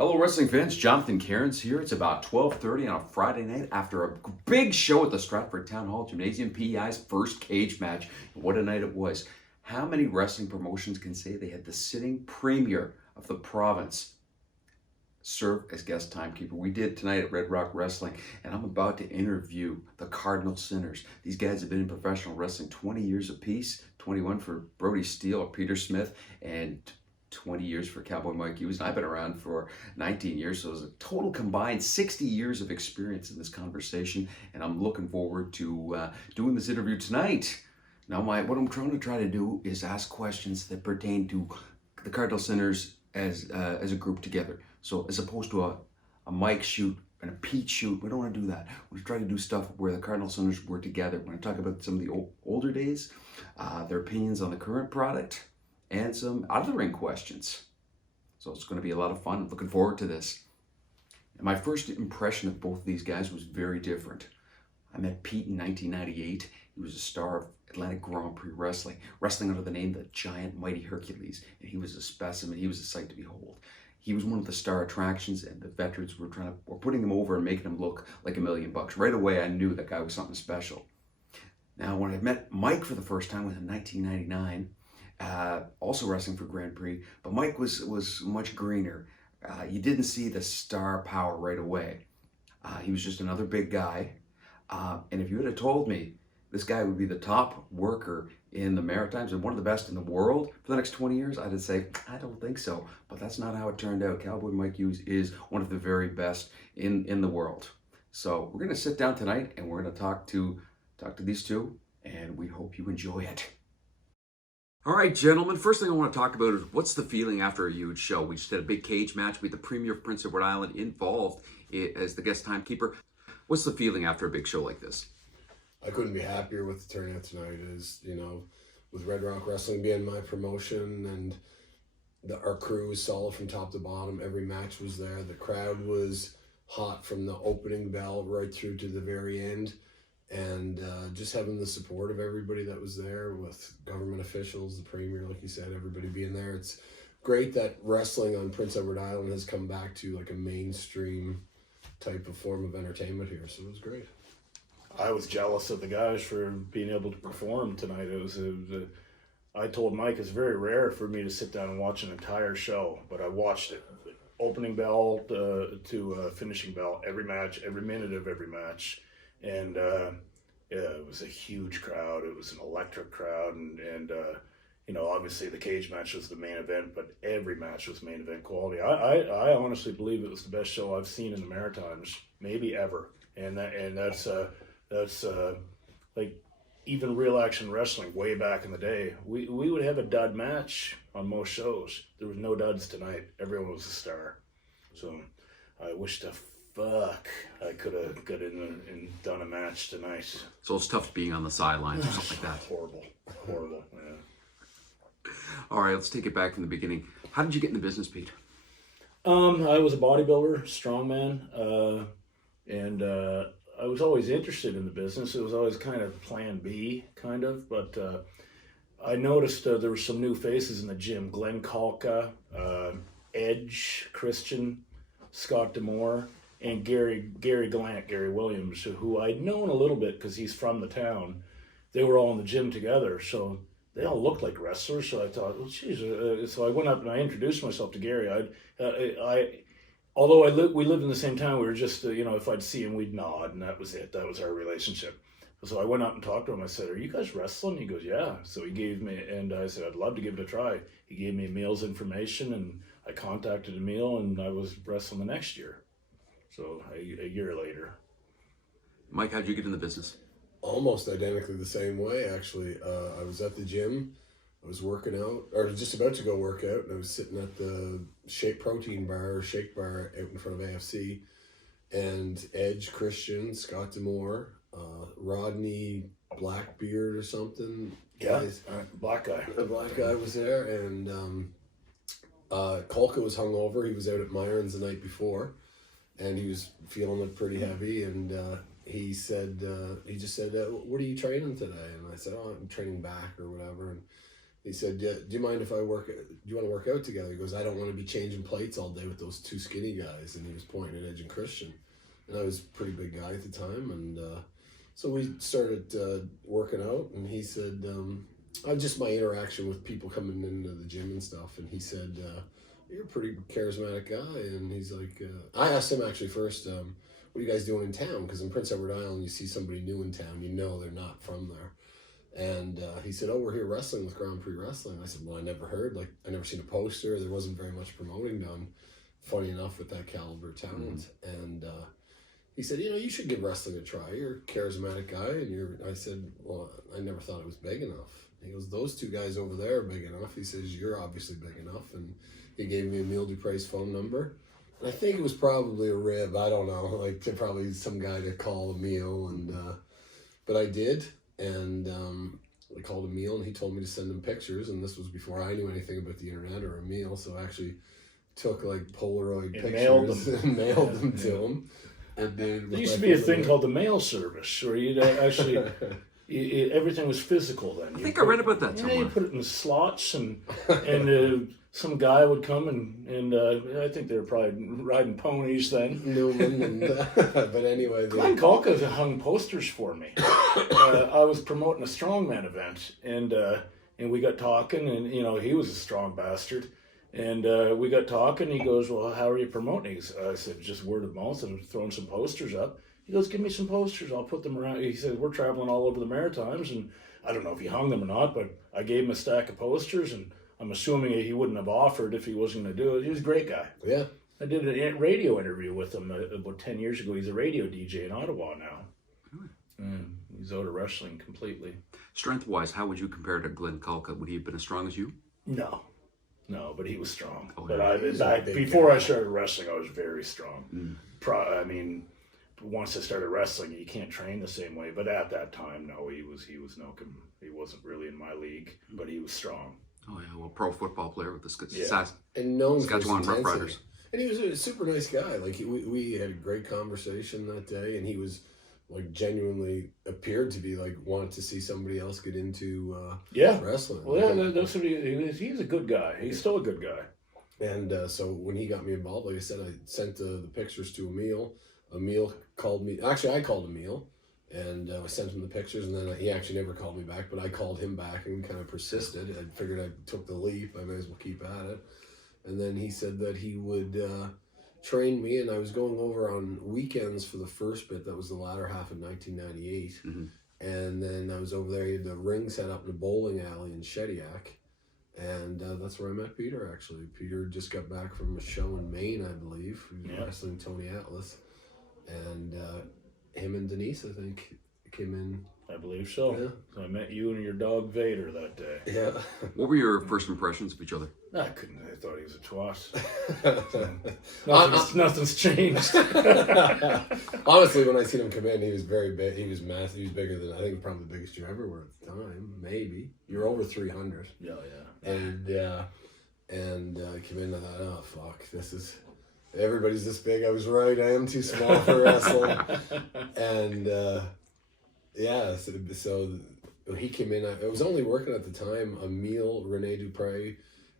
Hello, wrestling fans. Jonathan Cairns here. It's about 12:30 on a Friday night after a big show at the Stratford Town Hall Gymnasium. PEI's first cage match. What a night it was. How many wrestling promotions can say they had the sitting premier of the province serve as guest timekeeper? We did tonight at Red Rock Wrestling, and I'm about to interview the Cardinal Sinners. These guys have been in professional wrestling 20 years apiece, 21 for Brody, Steele, or Peter Smith, and 20 years for Cowboy Mike Hughes, and I've been around for 19 years, so it's a total combined 60 years of experience in this conversation, and I'm looking forward to doing this interview tonight. Now, what I'm trying to do is ask questions that pertain to the Cardinal Sinners as a group together. So as opposed to a Mike shoot and a Pete shoot, we don't want to do that. We're trying to do stuff where the Cardinal Sinners were together. We're going to talk about some of the older days, their opinions on the current product, and some out-of-the-ring questions. So it's going to be a lot of fun. Looking forward to this. And my first impression of both of these guys was very different. I met Pete in 1998. He was a star of Atlantic Grand Prix Wrestling, wrestling under the name the Giant Mighty Hercules, and he was a specimen. He was a sight to behold. He was one of the star attractions, and the veterans were putting him over and making him look like $1 million. Right away, I knew that guy was something special. Now, when I met Mike for the first time was in 1999, also wrestling for Grand Prix, but Mike was much greener. You didn't see the star power right away. He was just another big guy. And if you would have told me this guy would be the top worker in the Maritimes and one of the best in the world for the next 20 years, I'd say, I don't think so. But that's not how it turned out. Cowboy Mike Hughes is one of the very best in the world. So we're going to sit down tonight and we're going to talk to these two, and we hope you enjoy it. All right, gentlemen, first thing I want to talk about is what's the feeling after a huge show? We just had a big cage match. We had the Premier of Prince Edward Island involved as the guest timekeeper. What's the feeling after a big show like this? I couldn't be happier with the turnout tonight. With Red Rock Wrestling being my promotion, and our crew was solid from top to bottom. Every match was there. The crowd was hot from the opening bell right through to the very end. And just having the support of everybody that was there, with government officials, the premier, like you said, everybody being there. It's great that wrestling on Prince Edward Island has come back to like a mainstream type of form of entertainment here. So it was great. I was jealous of the guys for being able to perform tonight. I told Mike it's very rare for me to sit down and watch an entire show, but I watched it. Opening bell to finishing bell, every match, every minute of every match. And it was a huge crowd. It was an electric crowd, and obviously the cage match was the main event, but every match was main event quality. I honestly believe it was the best show I've seen in the Maritimes, maybe ever. And that's like even real action wrestling way back in the day. We would have a dud match on most shows. There was no duds tonight. Everyone was a star. So I wish to I could have got in and done a match tonight. So it's tough being on the sidelines or something like that. Horrible, yeah. All right, let's take it back from the beginning. How did you get in the business, Pete? I was a bodybuilder, strongman, and I was always interested in the business. It was always kind of plan B, kind of, but I noticed there were some new faces in the gym. Glenn Kalka, Edge, Christian, Scott Demore, and Gary Gallant, Gary Williams, who I'd known a little bit because he's from the town. They were all in the gym together, so they all looked like wrestlers. So I thought, well, geez. So I went up and I introduced myself to Gary. Although we lived in the same town, we were just, if I'd see him, we'd nod, and that was it. That was our relationship. So I went up and talked to him. I said, "Are you guys wrestling?" He goes, "Yeah." So he gave me, and I said, "I'd love to give it a try." He gave me Emil's information, and I contacted Emil, and I was wrestling the next year. So a year later. Mike, how'd you get in the business? Almost identically the same way, actually. I was at the gym. I was working out, or just about to go work out, and I was sitting at the shake bar out in front of AFC, and Edge, Christian, Scott Demore, Rodney Blackbeard or something. Yeah, black guy. The black guy was there, and Kolka was hungover. He was out at Myron's the night before, and he was feeling it pretty heavy, and he just said, "What are you training today?" And I said, "Oh, I'm training back or whatever." And He said, "Yeah, do you mind if I work? Do you want to work out together?" He goes, "I don't want to be changing plates all day with those two skinny guys." And he was pointing at Edge and Christian, and I was a pretty big guy at the time, and so we started working out. And he said, just my interaction with people coming into the gym and stuff. And he said, "You're a pretty charismatic guy." And he's like, I asked him actually first, "What are you guys doing in town?" Because in Prince Edward Island, you see somebody new in town, you know they're not from there. And he said, "Oh, we're here wrestling with Prix Wrestling." I said, "Well, I never heard. Like, I never seen a poster. There wasn't very much promoting done, funny enough, with that caliber of talent." And he said, "You should give wrestling a try. You're a charismatic guy." And I said, "Well, I never thought it was big enough." He goes, "Those two guys over there are big enough." He says, "You're obviously big enough." And he gave me Emile Dupre's phone number. And I think it was probably a rib. I don't know, like probably some guy to call Emile. And but I did. And I called Emile, and he told me to send him pictures. And this was before I knew anything about the internet or Emile. So I actually took like Polaroid pictures and mailed them to him. And then there used to be a thing called the mail service, where you'd actually, everything was physical then. I think I read about that somewhere. You put it in slots, and some guy would come, and I think they were probably riding ponies then. But anyway. Glenn Kalka hung posters for me. I was promoting a strongman event, and we got talking, and he was a strong bastard. And we got talking. He goes, "Well, how are you promoting?" I said, "Just word of mouth and throwing some posters up." He goes, "Give me some posters. I'll put them around." He said, "We're traveling all over the Maritimes," and I don't know if he hung them or not, but I gave him a stack of posters, and I'm assuming he wouldn't have offered if he wasn't going to do it. He was a great guy. Yeah. I did a radio interview with him about 10 years ago. He's a radio DJ in Ottawa now. He's out of wrestling completely. Strength-wise, how would you compare to Glenn Kalka? Would he have been as strong as you? No, but he was strong. Oh, but before I started wrestling, I was very strong. I mean, once I started wrestling, you can't train the same way. But at that time, no, he wasn't really in my league, but he was strong. Oh yeah, well, pro football player with the and known for his Saskatchewan Rough intensity. Riders. And he was a super nice guy. Like we had a great conversation that day, and he was like genuinely appeared to be like wanted to see somebody else get into wrestling. Well, that's what he's a good guy. He's still a good guy. And so when he got me involved, like I said, I sent the pictures to Emile. Emile called me. Actually, I called Emile, and I sent him the pictures, and then he actually never called me back, but I called him back and kind of persisted. I figured I took the leap. I may as well keep at it. And then he said that he would train me, and I was going over on weekends for the first bit. That was the latter half of 1998. And then I was over there. He had the ring set up in a bowling alley in Shediac. And that's where I met Peter, actually. Peter just got back from a show in Maine, I believe. He was wrestling Tony Atlas. And him and Denise, I think, came in. I believe so. Yeah. So I met you and your dog Vader that day. Yeah. What were your first impressions of each other? I thought he was a twat. Nothing's changed. Honestly, when I seen him come in, he was very big. He was massive. He was bigger than, I think, probably the biggest you ever were at the time. Maybe. You're over 300. Yeah. And I came in and I thought, oh, fuck, everybody's this big. I was right. I am too small for wrestling. And, so he came in. I was only working at the time. Emile, Rene Dupre,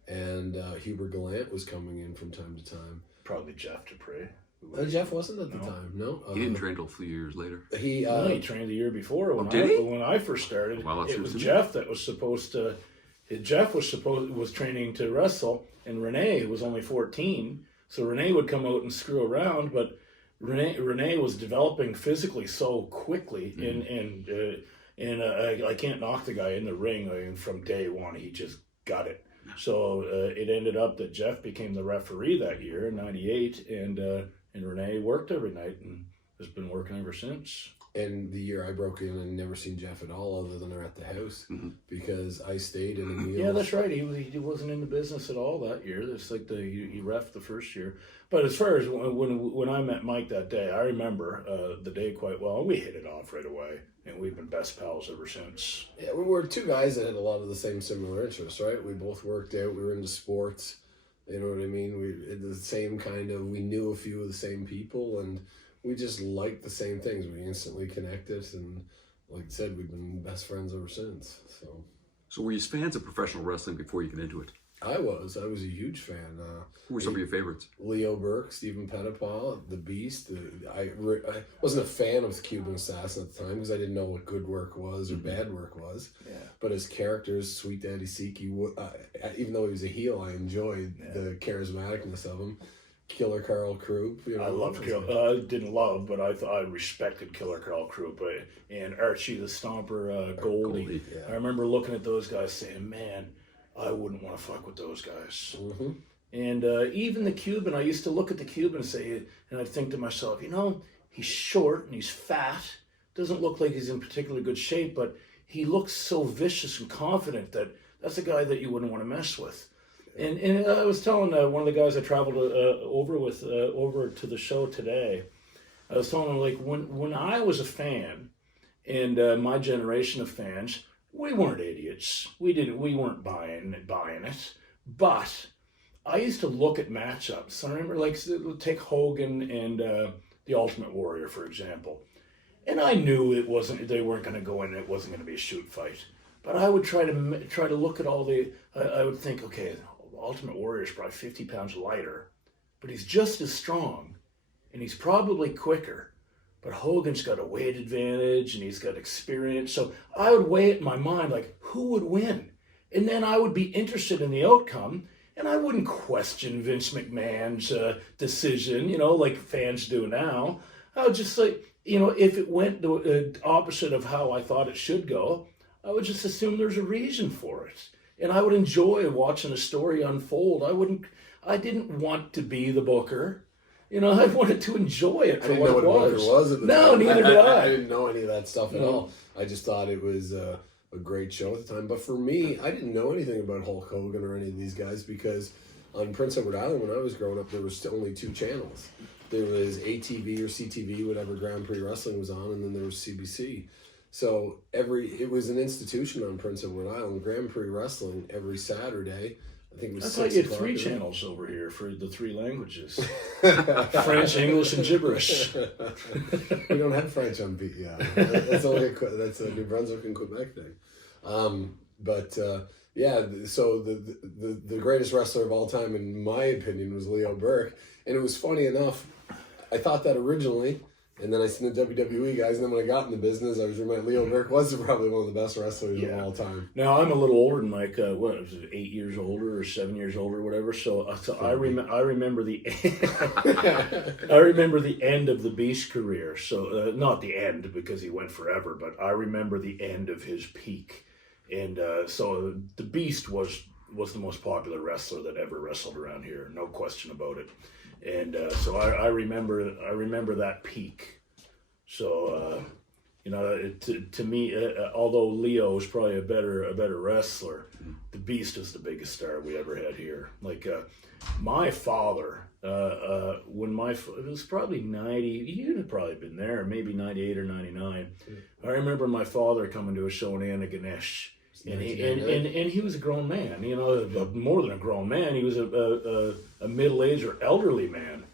and Hubert Gallant was coming in from time to time. Probably Jeff Dupre. Jeff wasn't at the time, no. He didn't train until a few years later. He trained the year before. When I first started, well, it was Jeff that was supposed to. Jeff was training to wrestle, and Rene was only 14. So Rene would come out and screw around, but Rene was developing physically so quickly, and I can't knock the guy in the ring. I mean, from day one, he just got it. So it ended up that Jeff became the referee that year in '98, and Rene worked every night and has been working ever since. And the year I broke in, and never seen Jeff at all, other than at the house, because I stayed in Emile. Yeah, that's right. He wasn't in the business at all that year. It's like he reffed the first year. But as far as when I met Mike that day, I remember the day quite well. We hit it off right away, and we've been best pals ever since. Yeah, we were two guys that had a lot of the same similar interests, right? We both worked out. We were into sports. You know what I mean? We had the same kind of. We knew a few of the same people, and we just liked the same things. We instantly connected, and like I said, we've been best friends ever since. So, So were you fans of professional wrestling before you get into it? I was a huge fan. Who were some of your favorites? Leo Burke, Stephen Pettipaw, The Beast. I wasn't a fan of the Cuban Assassin at the time because I didn't know what good work was or bad work was. Yeah. But his characters, Sweet Daddy Siki, even though he was a heel, I enjoyed the charismaticness of him. Killer Carl Krupp. You know, I loved didn't love, but I respected Killer Carl Krupp and Archie the Stomper, Goldie. Yeah. I remember looking at those guys saying, man, I wouldn't want to fuck with those guys. Mm-hmm. And even the Cuban, I used to look at the Cuban and say, and I'd think to myself, he's short and he's fat. Doesn't look like he's in particularly good shape, but he looks so vicious and confident that that's a guy that you wouldn't want to mess with. And I was telling one of the guys I traveled over to the show today, I was telling him, like, when I was a fan, and my generation of fans, we weren't idiots. We weren't buying it. But I used to look at matchups. I remember, like, take Hogan and the Ultimate Warrior, for example. And I knew they weren't going to go in. It wasn't going to be a shoot fight. But I would try to look at all the. I would think, okay, Ultimate Warrior is probably 50 pounds lighter, but he's just as strong, and he's probably quicker. But Hogan's got a weight advantage, and he's got experience. So I would weigh it in my mind, like, who would win? And then I would be interested in the outcome, and I wouldn't question Vince McMahon's decision, like fans do now. I would just say, if it went the opposite of how I thought it should go, I would just assume there's a reason for it. And I would enjoy watching a story unfold. I didn't want to be the booker. I wanted to enjoy it for what it was. I didn't know what booker was at the time. No, neither did I. I didn't know any of that stuff at all. I just thought it was a great show at the time. But for me, I didn't know anything about Hulk Hogan or any of these guys because on Prince Edward Island, when I was growing up, there was only 2 channels. There was ATV or CTV, whatever Grand Prix Wrestling was on, and then there was CBC. So it was an institution on Prince Edward Island, Grand Prix Wrestling every Saturday. I think it was. I thought you had 3 channels over here for the 3 languages: French, English, and gibberish. We don't have French on PEI. That's a New Brunswick and Quebec thing. So the greatest wrestler of all time, in my opinion, was Leo Burke, and it was funny enough. I thought that originally. And then I seen the WWE guys, and then when I got in the business, I was reminded Leo Burke was probably one of the best wrestlers of all time. Now I'm a little older than Mike. What was it, 8 years older or 7 years older, or whatever. So I remember the I remember the end of the Beast career. So not the end because he went forever, but I remember the end of his peak. And so the Beast was the most popular wrestler that ever wrestled around here, no question about it. And so I remember that peak. So to me, although Leo is probably a better wrestler, the Beast is the biggest star we ever had here. Like my father, when it was probably 90, you'd have probably been there, maybe 98 or 99. I remember my father coming to a show in Antigonish. And he was a grown man, more than a grown man. He was a middle-aged or elderly man,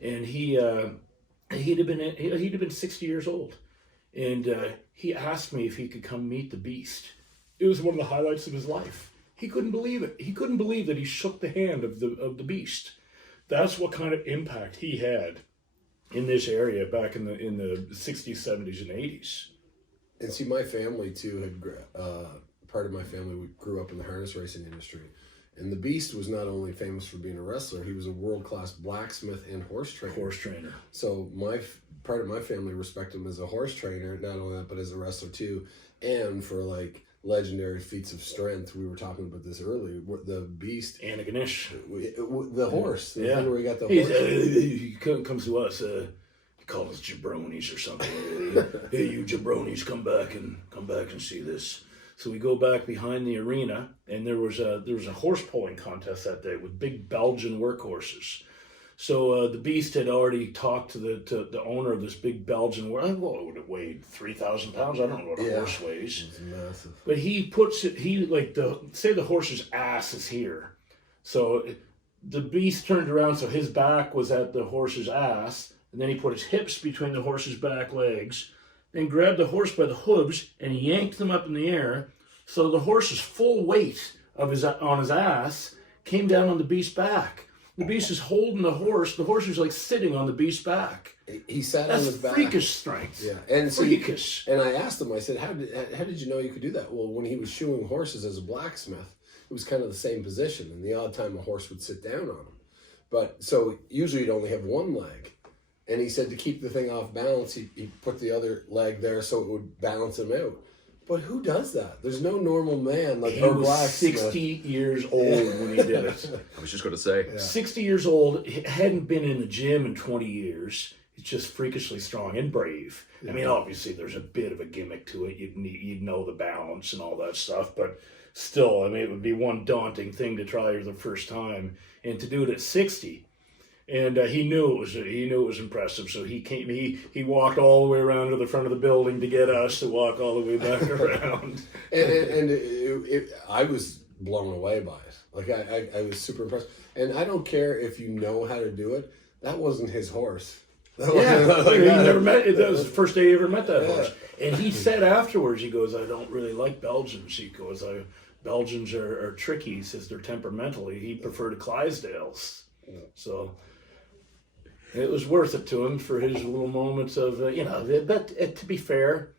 and he'd have been 60 years old, and he asked me if he could come meet the Beast. It was one of the highlights of his life. He couldn't believe it. He couldn't believe that he shook the hand of the Beast. That's what kind of impact he had in this area back in the 60s, 70s, and 80s. And see, my family too had. Part of my family grew up in the harness racing industry. And the Beast was not only famous for being a wrestler, he was a world-class blacksmith and horse trainer. So part of my family respected him as a horse trainer, not only that, but as a wrestler too. And for like legendary feats of strength, we were talking about this earlier, the Beast. Antigonish. The horse. The thing where he got the horse. He comes to us, he calls us jabronis or something. Hey, you jabronis, come back and see this. So we go back behind the arena, and there was a horse pulling contest that day with big Belgian workhorses. So the Beast had already talked to the owner of this big Belgian. Well, it would have weighed 3,000 pounds. I don't know what a horse weighs. It's massive. But he puts it. Say the horse's ass is here. So the Beast turned around, so his back was at the horse's ass, and then he put his hips between the horse's back legs. Then grabbed the horse by the hooves and he yanked them up in the air So the horse's full weight on his ass came down on the beast's back. The beast is holding the horse. The horse is like sitting on the beast's back. He sat on his back. Freakish strength. Yeah, and so freakish. And I asked him. I said, "How did you know you could do that?" Well, when he was shoeing horses as a blacksmith, it was kind of the same position, and the odd time a horse would sit down on him. But so usually you'd only have one leg, and he said to keep the thing off balance, he put the other leg there so it would balance him out. But who does that? There's no normal man like he was 60 years old when he did it. I was just going to say. Yeah. 60 years old, he hadn't been in the gym in 20 years. He's just freakishly strong and brave. Yeah. I mean, obviously there's a bit of a gimmick to it. You'd know the balance and all that stuff, but still, I mean, it would be one daunting thing to try for the first time, and to do it at 60. And he knew it was impressive. So he came. He walked all the way around to the front of the building to get us to walk all the way back around. I was blown away by it. Like I was super impressed. And I don't care if you know how to do it. That wasn't his horse. He never met. That was the first day he ever met that horse. And he said afterwards, he goes, "I don't really like Belgians." He goes, "Belgians are tricky." He says they're temperamental. He preferred Clydesdales. Yeah. So. It was worth it to him for his little moments of, but to be fair,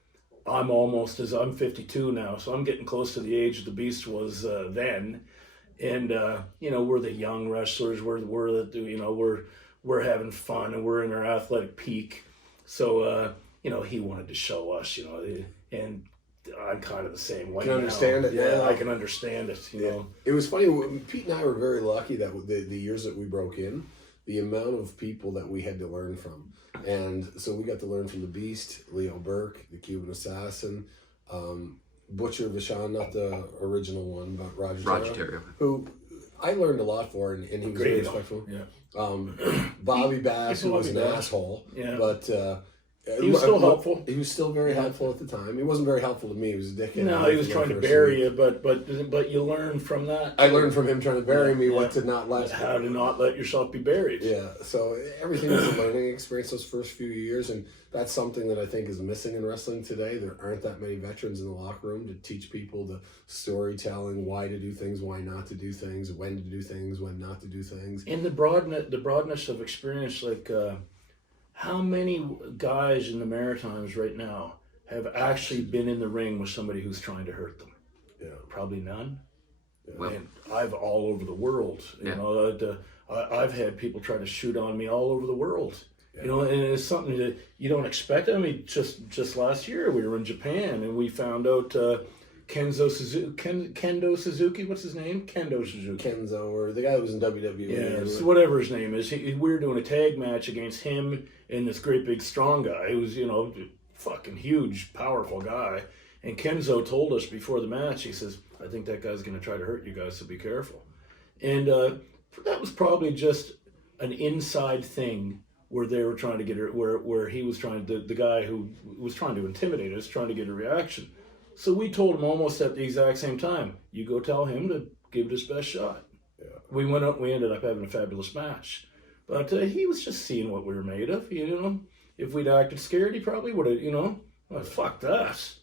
I'm 52 now, so I'm getting close to the age the Beast was then. And, we're the young wrestlers, we're having fun and we're in our athletic peak. So, he wanted to show us, and I'm kind of the same way. Can understand it. Yeah, I can understand it, know. It was funny, Pete and I were very lucky that the years that we broke in, the amount of people that we had to learn from. And so we got to learn from the Beast, Leo Burke, the Cuban Assassin, Butcher Vachon, not the original one, but Roger Terrio, who I learned a lot for, and he was very respectful. Yeah. Bobby Bass, who was an asshole, but he was still helpful. He was still very helpful at the time. He wasn't very helpful to me. He was a dickhead. No, he was trying to bury you, but you learn from that. I learned from him trying to bury me what to not let. How to not let yourself be buried. Yeah, so everything was a learning experience those first few years, and that's something that I think is missing in wrestling today. There aren't that many veterans in the locker room to teach people the storytelling, why to do things, why not to do things, when to do things, when not to do things. And the broadness of experience, like. How many guys in the Maritimes right now have actually been in the ring with somebody who's trying to hurt them? Yeah, probably none. Yeah. Well, and I've all over the world. I've had people try to shoot on me all over the world. Yeah. And it's something that you don't expect. I mean, just last year we were in Japan and we found out Kendo Suzuki, what's his name? Kendo Suzuki. Kenzo, or the guy who was in WWE. Yeah, so whatever his name is. We were doing a tag match against him and this great big strong guy who was, fucking huge, powerful guy. And Kenzo told us before the match, he says, "I think that guy's going to try to hurt you guys, so be careful." And that was probably just an inside thing where they were trying to get her, where he was trying to, the guy who was trying to intimidate us, trying to get a reaction. So we told him almost at the exact same time, you go tell him to give it his best shot. Yeah. We went up, we ended up having a fabulous match. But he was just seeing what we were made of, If we'd acted scared, he probably would have, fuck that.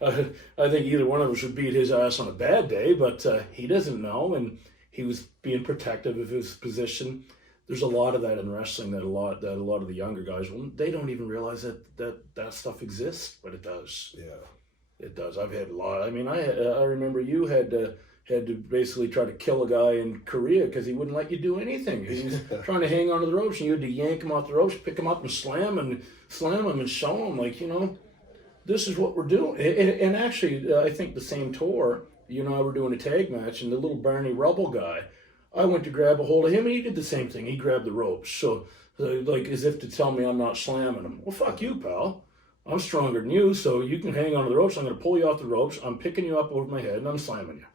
I think either one of us would beat his ass on a bad day, but he doesn't know, and he was being protective of his position. There's a lot of that in wrestling that a lot of the younger guys, they don't even realize that stuff exists, but it does. Yeah. It does. I've had a lot. I mean, I remember you had to basically try to kill a guy in Korea because he wouldn't let you do anything. He was trying to hang onto the ropes, and you had to yank him off the ropes, pick him up, and slam him and show him, like, this is what we're doing. And actually, I think the same tour, you and I were doing a tag match, and the little Barney Rubble guy, I went to grab a hold of him, and he did the same thing. He grabbed the ropes, so like as if to tell me I'm not slamming him. Well, fuck you, pal. I'm stronger than you, so you can hang onto the ropes. I'm going to pull you off the ropes. I'm picking you up over my head, and I'm slamming you.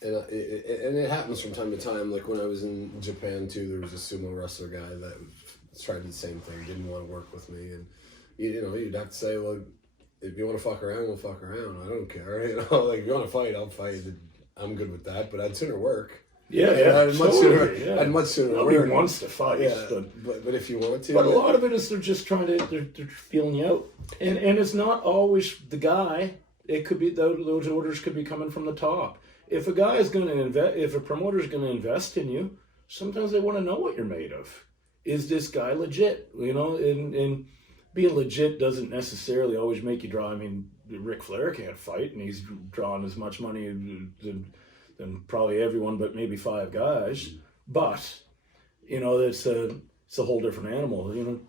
And it happens from time to time. Like when I was in Japan too, there was a sumo wrestler guy that tried the same thing. Didn't want to work with me, and you'd have to say, well, if you want to fuck around, we'll fuck around. I don't care. Like if you want to fight, I'll fight. I'm good with that. But I'd sooner work. Yeah. I'd much sooner Nobody work. wants to fight. Yeah, but if you want to. But a lot of it is they're just trying to they're feeling you out, and it's not always the guy. it could be those orders could be coming from the top. If a guy is going to invest, if a promoter is going to invest in you, sometimes they want to know what you're made of. Is this guy legit? You know, and being legit doesn't necessarily always make you draw. I mean, Ric Flair can't fight, and he's drawing as much money than probably everyone, but maybe 5 guys. But you know, it's a whole different animal. You know,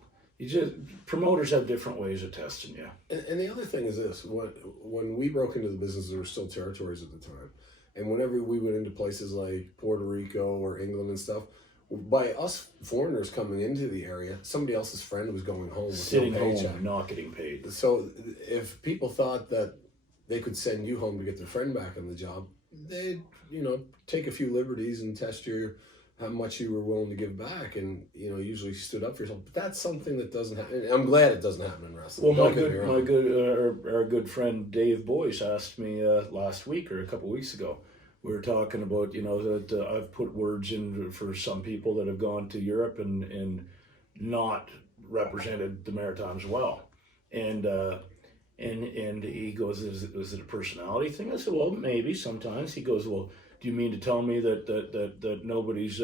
promoters have different ways of testing you. And the other thing is this: when we broke into the business, there were still territories at the time, and whenever we went into places like Puerto Rico or England and stuff, by us foreigners coming into the area, somebody else's friend was going home with Sitting no home, paycheck. not getting paid. So if people thought that they could send you home to get their friend back on the job, they'd, you know, take a few liberties and test how much you were willing to give back, and you know, usually stood up for yourself. But that's something that doesn't happen. I'm glad it doesn't happen in wrestling. Well, our good friend Dave Boyce asked me last week or a couple weeks ago. We were talking about, you know, that I've put words in for some people that have gone to Europe and not represented the Maritimes well, and he goes, is it a personality thing? I said, well, maybe sometimes. He goes, well, do you mean to tell me that nobody's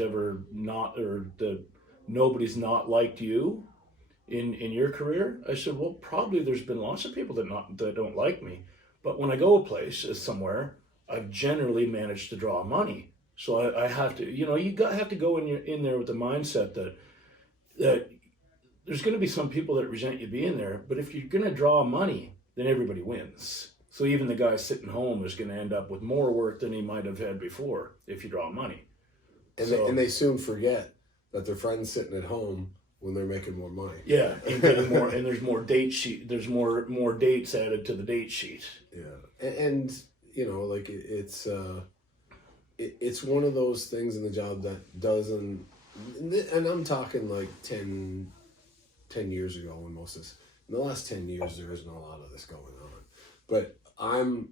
ever not, or that nobody's not liked you in your career? I said, well, probably there's been lots of people that don't like me, but when I go a place somewhere, I've generally managed to draw money. So I have to, you know, have to go in there with the mindset that there's going to be some people that resent you being there, but if you're going to draw money, then everybody wins. So even the guy sitting home is going to end up with more work than he might have had before if you draw money. And they soon forget that their friend's sitting at home when they're making more money. Yeah, and getting more, and there's more date sheet. There's more dates added to the date sheet. Yeah, and you know, like it's one of those things in the job that doesn't. And I'm talking like 10 years ago when most of this. In the last 10 years, there isn't a lot of this going on, but I'm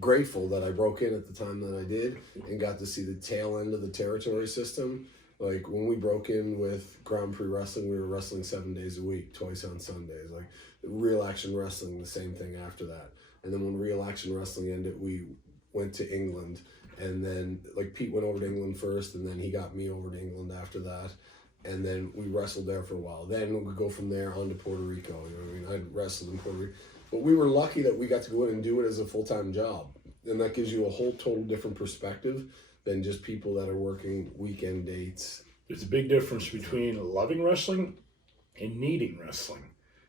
grateful that I broke in at the time that I did and got to see the tail end of the territory system. Like when we broke in with Grand Prix Wrestling, we were wrestling 7 days a week, twice on Sundays. Like Real Action Wrestling, the same thing after that. And then when Real Action Wrestling ended, we went to England. And then like Pete went over to England first, and then he got me over to England after that. And then we wrestled there for a while. Then we would go from there on to Puerto Rico. You know what I mean? I wrestled in Puerto Rico. But we were lucky that we got to go in and do it as a full-time job. And that gives you a whole total different perspective than just people that are working weekend dates. There's a big difference between loving wrestling and needing wrestling.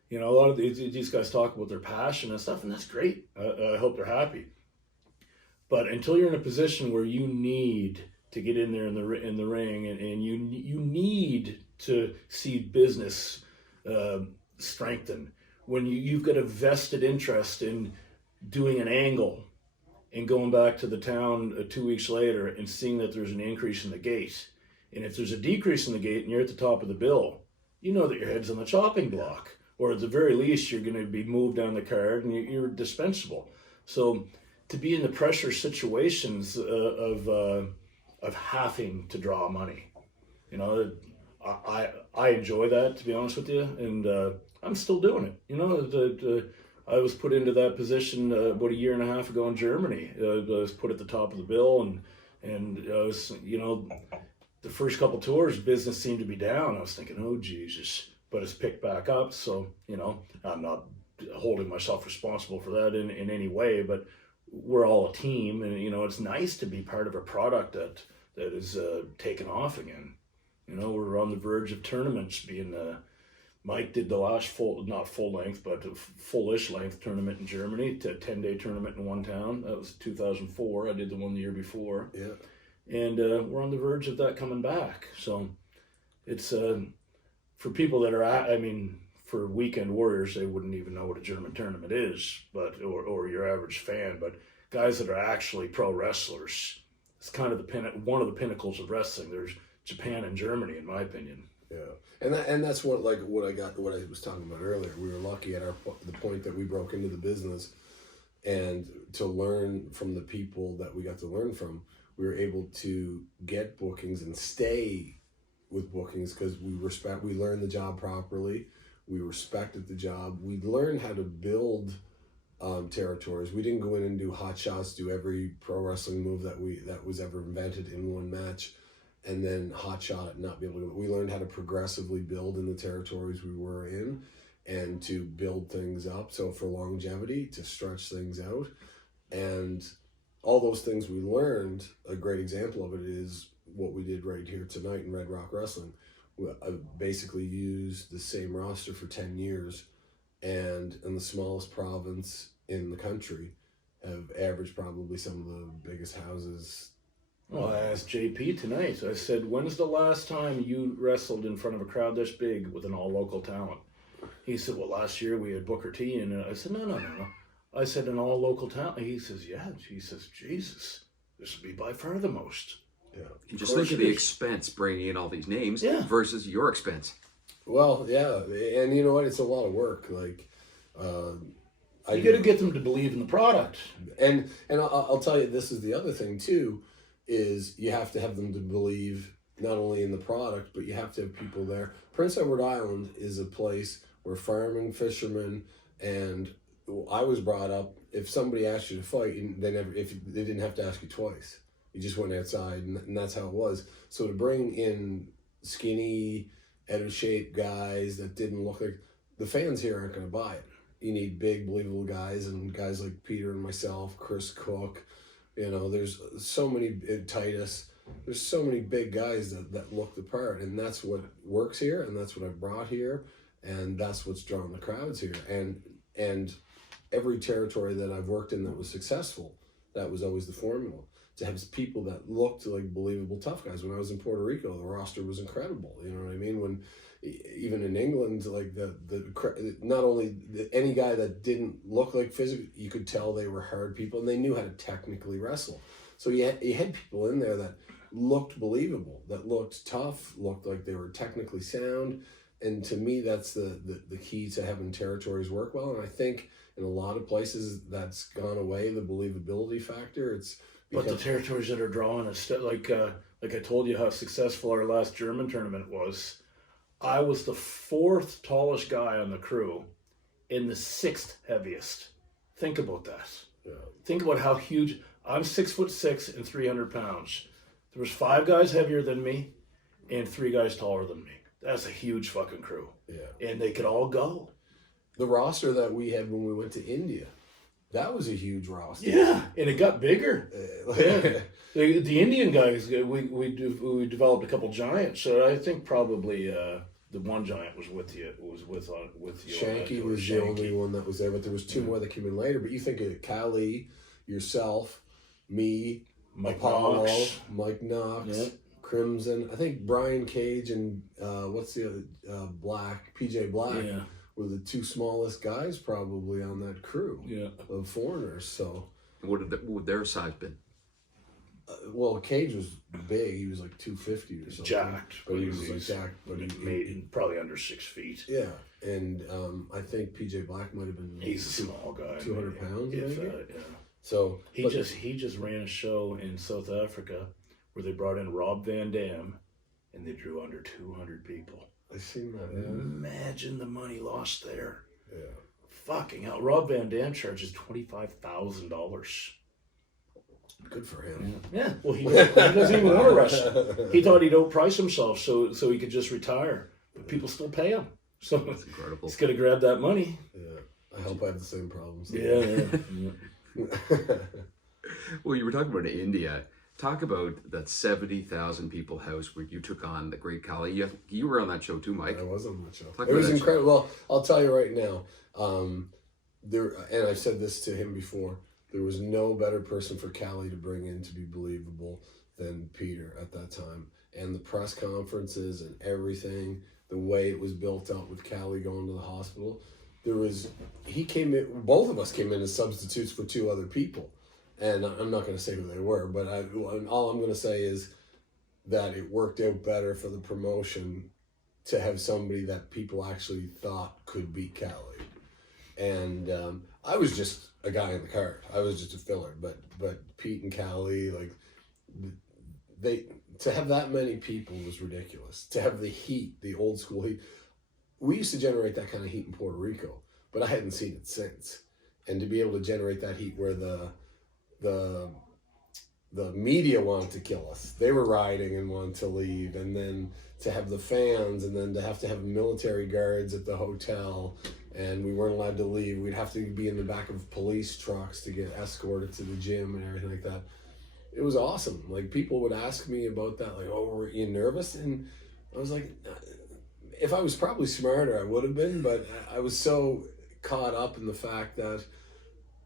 You know, a lot of these guys talk about their passion and stuff, and that's great. I hope they're happy. But until you're in a position where you need to get in there in the ring, and you need to see business strengthen, when you've got a vested interest in doing an angle and going back to the town 2 weeks later and seeing that there's an increase in the gate. And if there's a decrease in the gate and you're at the top of the bill, you know that your head's on the chopping block. Or at the very least, you're going to be moved down the card and you're dispensable. So to be in the pressure situations of having to draw money, you know, I enjoy that, to be honest with you. And I'm still doing it. You know, I was put into that position about a year and a half ago in Germany. I was put at the top of the bill, and I was, you know, the first couple tours, business seemed to be down. I was thinking, oh Jesus, but it's picked back up. So, you know, I'm not holding myself responsible for that in any way, but we're all a team, and you know, it's nice to be part of a product that is taken off again. You know, we're on the verge of tournaments being. Mike did the last not full length, but full-ish length tournament in Germany, a 10-day tournament in one town. That was 2004. I did the one the year before. Yeah. And we're on the verge of that coming back. So it's for people that are, for weekend warriors, they wouldn't even know what a German tournament is, but or your average fan. But guys that are actually pro wrestlers, it's kind of one of the pinnacles of wrestling. There's Japan and Germany, in my opinion. Yeah, and that's what I was talking about earlier. We were lucky at the point that we broke into the business, and to learn from the people that we got to learn from, we were able to get bookings and stay with bookings because we learned the job properly, we respected the job, we learned how to build territories. We didn't go in and do hot shots, do every pro wrestling move that was ever invented in one match, and then hot shot it and not be able to. We learned how to progressively build in the territories we were in, and to build things up. So for longevity, to stretch things out, and all those things we learned. A great example of it is what we did right here tonight in Red Rock Wrestling. I basically used the same roster for 10 years, and in the smallest province in the country have averaged probably some of the biggest houses. Well, I asked JP tonight. I said, when's the last time you wrestled in front of a crowd this big with an all-local talent? He said, well, last year we had Booker T. And I said, no. I said, an all-local talent? He says, yeah. He says, Jesus, this would be by far the most. Yeah. And just think of the expense bringing in all these names versus your expense. Well, yeah, and you know what? It's a lot of work. Like, you got to get them to believe in the product. And I'll tell you, this is the other thing too, is you have to have them to believe not only in the product, but you have to have people there. Prince Edward Island is a place where firemen, fishermen, and I was brought up. If somebody asked you to fight, they didn't have to ask you twice. You just went outside, and that's how it was. So to bring in skinny, out-of-shape guys that didn't look like, the fans here aren't going to buy it. You need big, believable guys, and guys like Peter and myself, Chris Cook. You know, there's so many, Titus. There's so many big guys that look the part, and that's what works here, and that's what I've brought here, and that's what's drawn the crowds here. And every territory that I've worked in that was successful, that was always the formula. To have people that looked like believable tough guys. When I was in Puerto Rico, the roster was incredible. You know what I mean? When even in England, like not only any guy that didn't look like physical, you could tell they were hard people, and they knew how to technically wrestle. So you had people in there that looked believable, that looked tough, looked like they were technically sound. And to me, that's the key to having territories work well. And I think in a lot of places that's gone away, the believability factor. But the territories that are drawing us, like I told you how successful our last German tournament was. I was the 4th tallest guy on the crew and the 6th heaviest. Think about that. Yeah. Think about how huge. I'm 6'6" and 300 pounds. There was 5 guys heavier than me and 3 guys taller than me. That's a huge fucking crew. Yeah. And they could all go. The roster that we had when we went to India, that was a huge roster. Yeah, and it got bigger. Yeah. The Indian guys, we developed a couple giants. So I think probably the one giant was with you. With you. Shanky was the only one that was there, but there was 2 more that came in later. But you think of Cali, yourself, me, Mike Apollo, Knox. Mike Knox, Yeah. Crimson. I think Brian Cage and what's the other PJ Black. Yeah. Were the 2 smallest guys probably on that crew of foreigners. So, What would their size been? well, Cage was big. He was like 250 or something. Jacked, but he was like jacked. But he made probably under 6 feet. yeah, and I think PJ Black might have been. He's a small guy. 200 pounds, If, maybe? yeah. So He just ran a show in South Africa where they brought in Rob Van Dam, and they drew under 200 people. I seen that. Yeah. Imagine the money lost there. Yeah. Fucking hell. Rob Van Dam charges $25,000. Good for him. Yeah. Well, he doesn't even want to wrestle. He thought he'd outprice himself so he could just retire. But people still pay him. So That's incredible. he's going to grab that money. Yeah. I hope I have the same problems. Yeah. Well, you were talking about India. Talk about that 70,000 people house where you took on the Great Khali. You were on that show too, Mike. I was on that show. Talk It was about that incredible. Well, I'll tell you right now. And I've said this to him before. There was no better person for Khali to bring in to be believable than Peter at that time. And the press conferences and everything, the way it was built up with Khali going to the hospital, he came in. Both of us came in as substitutes for 2 other people. And I'm not going to say who they were, but all I'm going to say is that it worked out better for the promotion to have somebody that people actually thought could beat Khali. And I was just a guy in the card. I was just a filler. But Pete and Khali, to have that many people was ridiculous. To have the heat, the old school heat. We used to generate that kind of heat in Puerto Rico, but I hadn't seen it since. and to be able to generate that heat where the media wanted to kill us. They were rioting and wanted to leave, and then to have the fans, and then to have military guards at the hotel, and we weren't allowed to leave. We'd have to be in the back of police trucks to get escorted to the gym and everything like that. It was awesome. Like, people would ask me about that, like, oh, were you nervous? And I was like, if I was probably smarter, I would have been, but I was so caught up in the fact that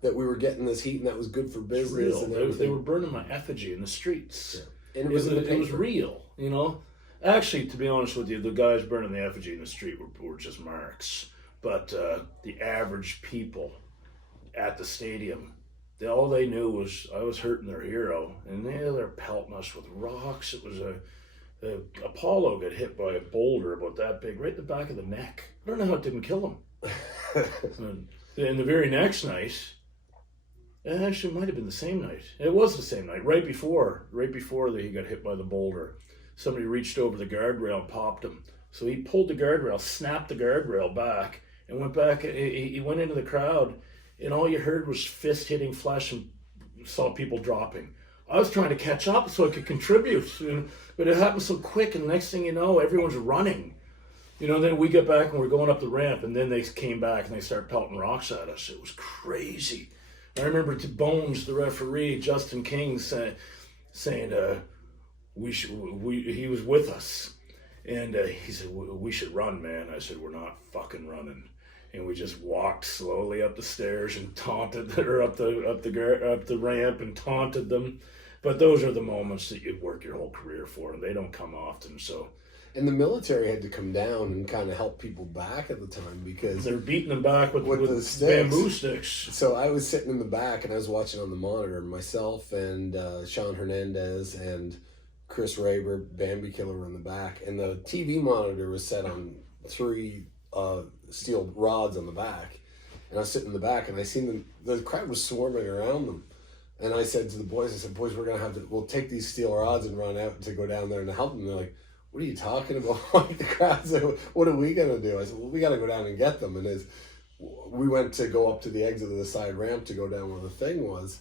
we were getting this heat and that was good for business. And they were burning my effigy in the streets. Yeah. And it was real, you know. Actually, to be honest with you, the guys burning the effigy in the street were just marks. But the average people at the stadium, all they knew was I was hurting their hero, and they're pelting us with rocks. It was Apollo got hit by a boulder about that big, right in the back of the neck. I don't know how it didn't kill him. And the very next night, it actually might have been the same night. It was the same night, right before he got hit by the boulder. Somebody reached over the guardrail and popped him. So he pulled the guardrail, snapped the guardrail back, and went back. He went into the crowd, and all you heard was fist hitting flesh and saw people dropping. I was trying to catch up so I could contribute, but it happened so quick, and the next thing you know, everyone's running. You know, then we get back and we're going up the ramp, and then they came back and they started pelting rocks at us. It was crazy. I remember to Bones, the referee, Justin King, saying he was with us, and he said, we should run, man. I said, we're not fucking running. And we just walked slowly up the stairs and taunted, or up the ramp and taunted them. But those are the moments that you work your whole career for, and they don't come often. So. And the military had to come down and kind of help people back at the time, because they're beating them back with the sticks. Bamboo sticks. So I was sitting in the back and I was watching on the monitor. Myself and Sean Hernandez and Chris Raber, Bambi Killer, were in the back, and the TV monitor was set on 3 steel rods on the back. And I was sitting in the back, and I seen the crowd was swarming around them. And I said to the boys, boys, we'll take these steel rods and run out to go down there and help them. And they're like, what are you talking about? Like, the crowd's like, what are we going to do? I said, well, we got to go down and get them. And as we went to go up to the exit of the side ramp to go down where the thing was,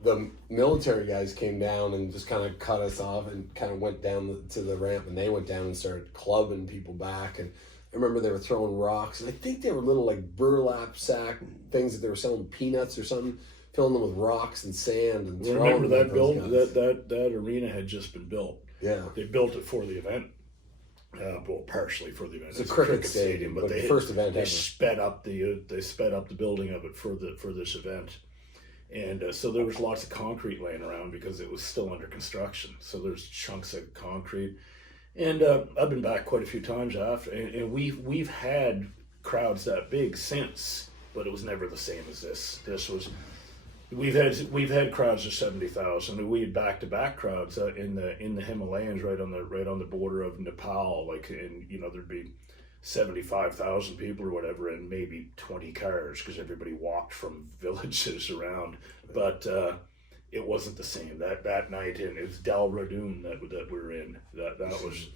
the military guys came down and just kind of cut us off and kind of went down to the ramp, and they went down and started clubbing people back. And I remember they were throwing rocks, and I think they were little like burlap sack things that they were selling, peanuts or something, filling them with rocks and sand and throwing them. Remember that building, that arena had just had built. Yeah, they built it for the event. Well, partially for the event. It's a cricket stadium, but the first event they sped up the building of it for this event, and so there was lots of concrete laying around because it was still under construction. So there's chunks of concrete, and I've been back quite a few times after, and we've had crowds that big since, but it was never the same as this. This was. We've had crowds of 70,000. We had back-to-back crowds in the Himalayas, right on the border of Nepal. Like, and there'd be 75,000 people or whatever, and maybe 20 cars because everybody walked from villages around. But it wasn't the same that night. And it was Del Radoon that we were in. That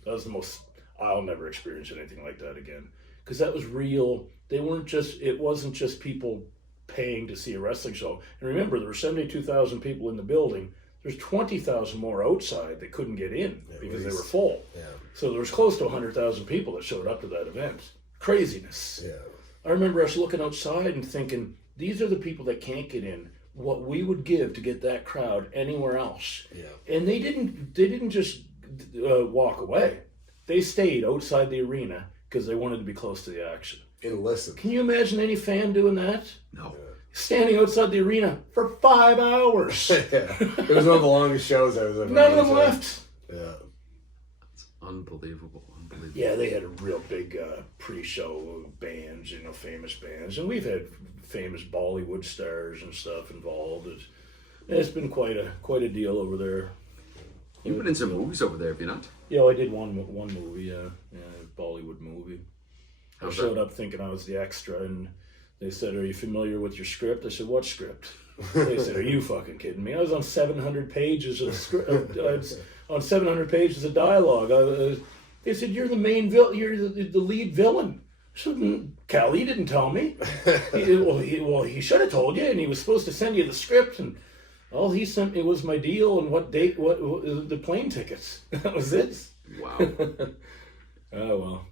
was the most. I'll never experience anything like that again, because that was real. It wasn't just people paying to see a wrestling show. And remember, there were 72,000 people in the building. There's 20,000 more outside that couldn't get in because they were full. Yeah. So there was close to 100,000 people that showed up to that event. Craziness. Yeah. I remember us looking outside and thinking, these are the people that can't get in. What we would give to get that crowd anywhere else. Yeah. And they didn't just walk away. They stayed outside the arena because they wanted to be close to the action. And listen. Can you imagine any fan doing that? No. Standing outside the arena for 5 hours. Yeah. It was one of the longest shows I was ever. None of them left. Yeah. That's unbelievable. Yeah, they had a real big pre-show bands, famous bands, and we've had famous Bollywood stars and stuff involved. It's been quite a deal over there. You've been in some movies over there, have you not? Yeah, I did one movie, Bollywood movie. I showed up thinking I was the extra, and they said, "Are you familiar with your script?" I said, "What script?" They said, "Are you fucking kidding me?" I was on 700 pages of script, on 700 pages of dialogue. They said, "You're the main villain. You're the lead villain." So, Kelly didn't tell me. He should have told you, and he was supposed to send you the script, and all he sent me was my deal and what date, what the plane tickets. That was it. Wow. Oh well,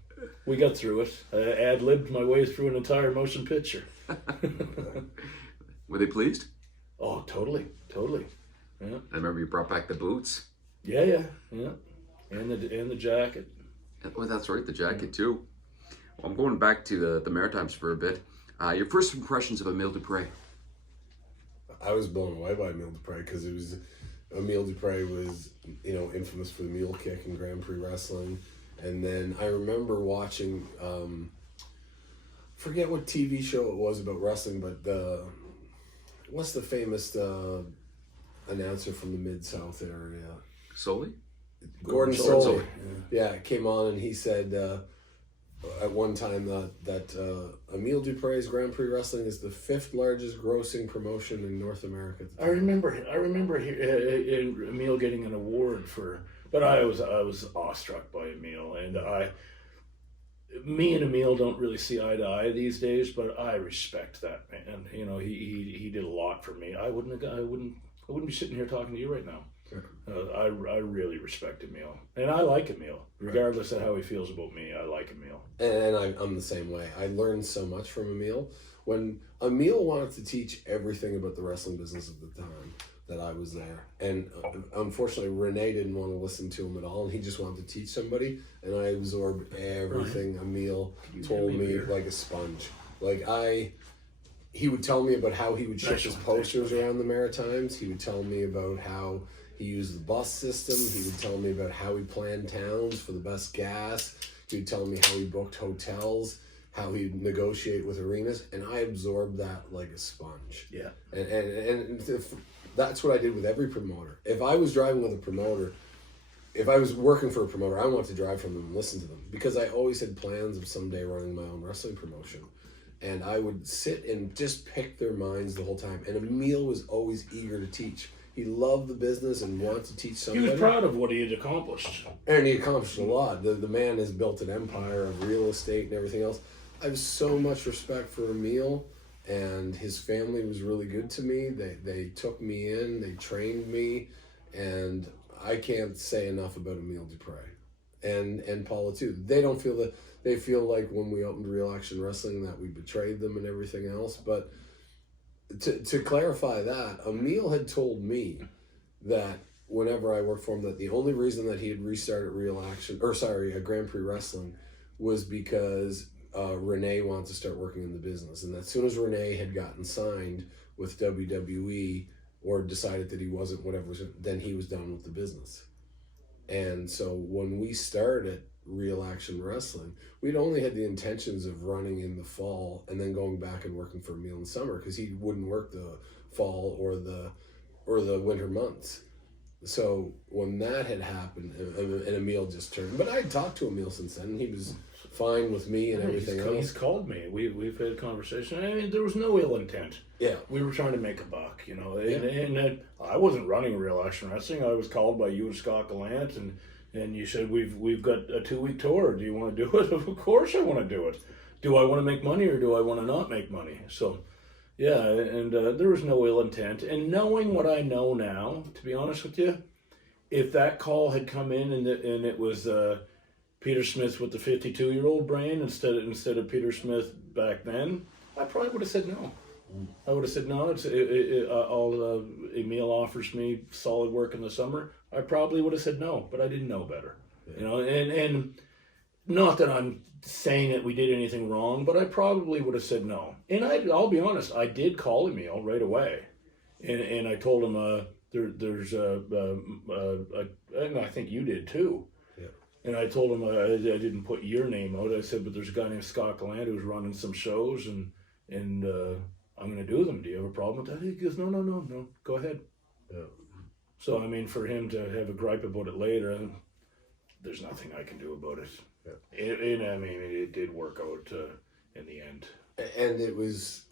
we got through it. I ad-libbed my way through an entire motion picture. Were they pleased? Oh, totally. Yeah. I remember you brought back the boots. Yeah. And the jacket. Oh, that's right, the jacket too. Well, I'm going back to the Maritimes for a bit. Your first impressions of Emile Dupre? I was blown away by Emile Dupre because Emile Dupre was, infamous for the mule kick in Grand Prix Wrestling. And then I remember watching, forget what TV show it was about wrestling, but what's the famous announcer from the Mid-South area? Solely? Gordon Soley. Soley. Yeah, came on and he said at one time that Emile Dupre's Grand Prix Wrestling is the 5th largest grossing promotion in North America. I remember Emile getting an award but I was awestruck by Emile, and me and Emile don't really see eye to eye these days, but I respect that man. He did a lot for me. I wouldn't be sitting here talking to you right now. I really respect Emile, and I like Emile, regardless of how he feels about me. I like Emile, and I'm the same way. I learned so much from Emile. When Emile wanted to teach everything about the wrestling business at the time that I was there, and unfortunately Renee didn't want to listen to him at all, and he just wanted to teach somebody, and I absorbed everything Emile told me like a sponge. He would tell me about how he would ship his posters around the Maritimes. He would tell me about how he used the bus system. He would tell me about how he planned towns for the best gas. He would tell me how he booked hotels, how he'd negotiate with arenas, and I absorbed that like a sponge. Yeah. And that's what I did with every promoter. If I was driving with a promoter, if I was working for a promoter, I wanted to drive from them and listen to them, because I always had plans of someday running my own wrestling promotion. And I would sit and just pick their minds the whole time. And Emile was always eager to teach. He loved the business and wanted to teach somebody. He was proud of what he had accomplished. And he accomplished a lot. The man has built an empire of real estate and everything else. I have so much respect for Emile, and his family was really good to me. They took me in, they trained me, and I can't say enough about Emile Dupre. And Paula too. They feel like when we opened Real Action Wrestling that we betrayed them and everything else. But to clarify that, Emile had told me that whenever I worked for him, that the only reason that he had restarted Grand Prix Wrestling was because Renee wanted to start working in the business. And as soon as Renee had gotten signed with WWE or decided that he wasn't, then he was done with the business. And so when we started Real Action Wrestling, we'd only had the intentions of running in the fall and then going back and working for Emile in summer, because he wouldn't work the fall or the winter months. So when that had happened, and Emile just turned, but I had talked to Emile since then, and he was fine with me and everything else. He's called me. We've had a conversation. I mean, there was no ill intent. Yeah, we were trying to make a buck, and I wasn't running Real Action Wrestling. I was called by you and Scott Gallant, and you said we've got a 2-week tour. Do you want to do it? Of course I want to do it. Do I want to make money, or do I want to not make money? So, yeah, and there was no ill intent. And knowing what I know now, to be honest with you, if that call had come in and it was Peter Smith with the 52-year-old brain instead of Peter Smith back then, I probably would have said no. I would have said no. Emile offers me solid work in the summer. I probably would have said no, but I didn't know better. Yeah. And not that I'm saying that we did anything wrong, but I probably would have said no. And I'll be honest, I did call Emile right away, and I told him there's and I think you did too. Yeah. And I told him I didn't put your name out. I said, but there's a guy named Scott Gallant who's running some shows, and I'm going to do them. Do you have a problem with that? He goes, no, go ahead. Yeah. So, I mean, for him to have a gripe about it later, there's nothing I can do about it. Yeah. It did work out in the end. And it was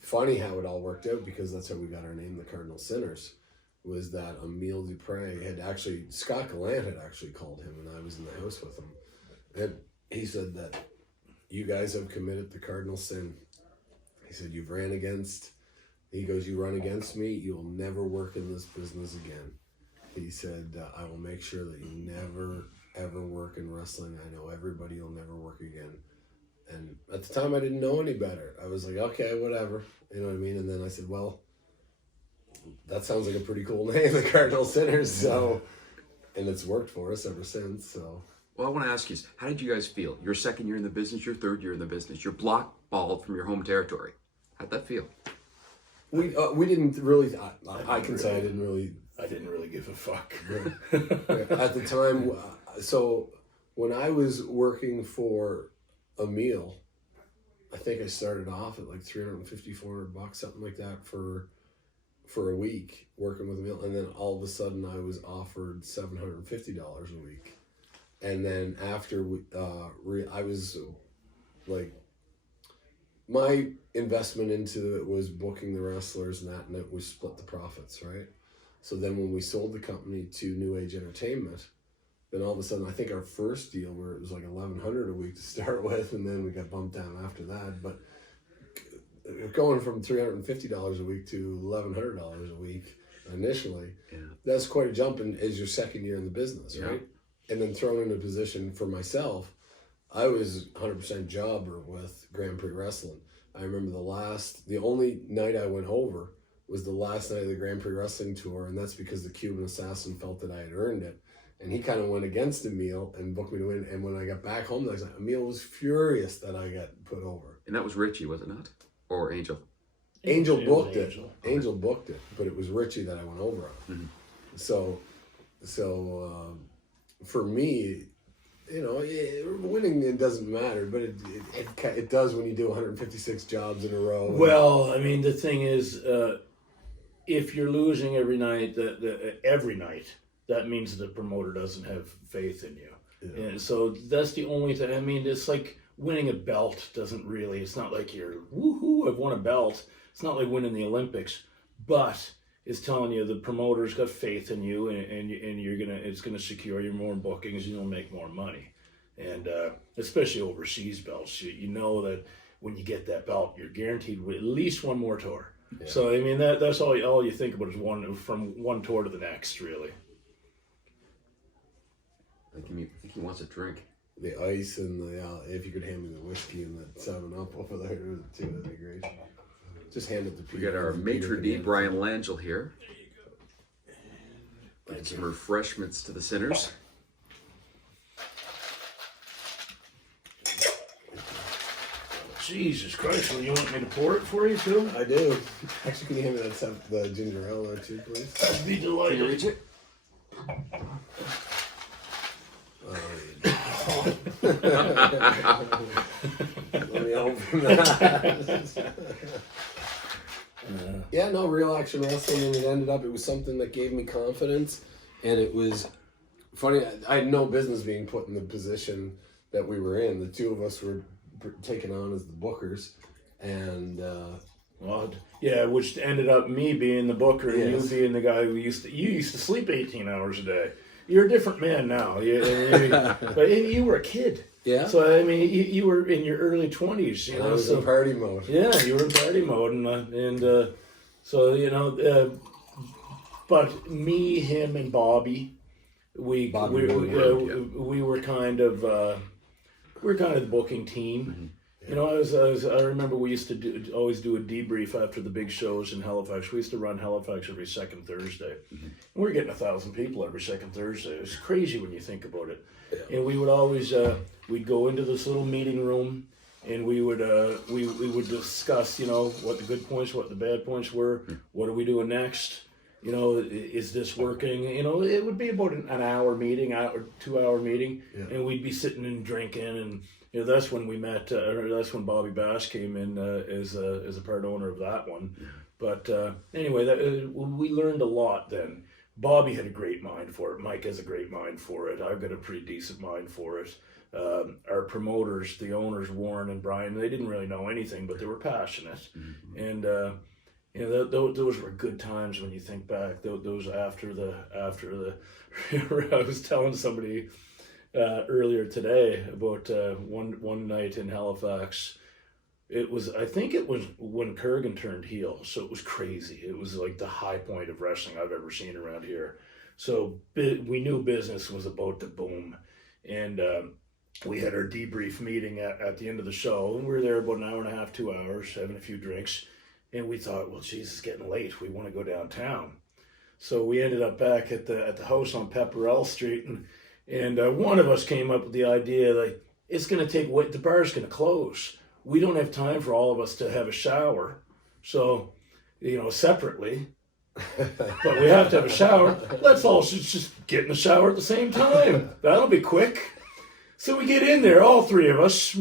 funny how it all worked out, because that's how we got our name, the Cardinal Sinners, was that Emile Dupre Scott Gallant had actually called him, and I was in the house with him. And he said that you guys have committed the cardinal sin. He said, you run against me, you will never work in this business again. He said, I will make sure that you never, ever work in wrestling. I know everybody will never work again. And at the time, I didn't know any better. I was like, okay, whatever. You know what I mean? And then I said, well, that sounds like a pretty cool name, the Kardinal Sinners. So, and it's worked for us ever since. So, well, I want to ask you, how did you guys feel? Your second year in the business, your third year in the business, you're blackballed from your home territory. How'd that feel? We didn't really. I can say I didn't really. I didn't really give a fuck. At the time, so when I was working for a meal, I think I started off at like $350, $400, something like that for a week working with a meal, and then all of a sudden I was offered $750 a week, and then after I was like, my investment into it was booking the wrestlers and it was split the profits, right? So then when we sold the company to New Age Entertainment, then all of a sudden, I think our first deal where it was like $1,100 a week to start with, and then we got bumped down after that. But going from $350 a week to $1,100 a week initially, that's quite a jump as your second year in the business, right? And then thrown in a position for myself, I was 100% jobber with Grand Prix Wrestling. I remember the only night I went over was the last night of the Grand Prix Wrestling tour, and that's because the Cuban Assassin felt that I had earned it. And he kind of went against Emil and booked me to win. And when I got back home, Emil was furious that I got put over. And that was Richie, was it not? Or Angel? Angel booked it. Angel booked it, but it was Richie that I went over on. Mm-hmm. So for me, winning, it doesn't matter, but it does when you do 156 jobs in a row. Well, I mean, the thing is, if you're losing every night, that means the promoter doesn't have faith in you. Yeah. And so that's the only thing. I mean, it's like winning a belt doesn't really, it's not like you're, woohoo, I've won a belt. It's not like winning the Olympics, but it's telling you the promoter's got faith in you, and it's gonna secure you more bookings, and you'll make more money. And especially overseas belts, you know that when you get that belt, you're guaranteed at least one more tour. Yeah. So I mean that's all you think about is from one tour to the next, really. I think he wants a drink. The ice and if you could hand me the whiskey and the 7-Up over there too, that'd be great. Just hand it to Peter. We got our maitre d' Brian Langell here. Get some refreshments to the Sinners. Jesus Christ, well, you want me to pour it for you too? I do. Actually, can you hand me the ginger ale there too, please? I'd be delighted. Can you reach it? Let me open that. Yeah, no, real action wrestling, and it was something that gave me confidence, and it was funny. I had no business being put in the position that we were in. The two of us were taken on as the bookers, and which ended up me being the booker and you being the guy who used to sleep 18 hours a day. You're a different man now, but you were a kid. Yeah. So I mean, you were in your early 20s. I was in party mode. Yeah, you were in party mode, and so but me, him, and Bobby, we were kind of the booking team. Mm-hmm. Yeah. I remember we used to always do a debrief after the big shows in Halifax. We used to run Halifax every second Thursday. Mm-hmm. We were getting 1,000 people every second Thursday. It was crazy when you think about it. Yeah. And we would always we'd go into this little meeting room, and we would discuss what the good points, what the bad points were, mm-hmm. What are we doing next. Is this working? It would be about an hour meeting, 2-hour meeting, yeah. And we'd be sitting and drinking, and that's when we met. That's when Bobby Bass came in as a part owner of that one. Yeah. But anyway, we learned a lot then. Bobby had a great mind for it. Mike has a great mind for it. I've got a pretty decent mind for it. Our promoters, the owners, Warren and Brian, they didn't really know anything, but they were passionate, mm-hmm. And. Those were good times when you think back. Those after the. I was telling somebody earlier today about one night in Halifax. I think it was when Kurgan turned heel, so it was crazy. It was like the high point of wrestling I've ever seen around here. So we knew business was about to boom, and we had our debrief meeting at the end of the show, and we were there about an hour and a half, 2 hours, having a few drinks, and we thought, well, geez, it's getting late. We want to go downtown. So we ended up back at the house on Pepperell Street, and one of us came up with the idea, like, it's going to take, the bar's going to close. We don't have time for all of us to have a shower. So, separately, but we have to have a shower. Let's all just get in the shower at the same time. That'll be quick. So we get in there, all three of us,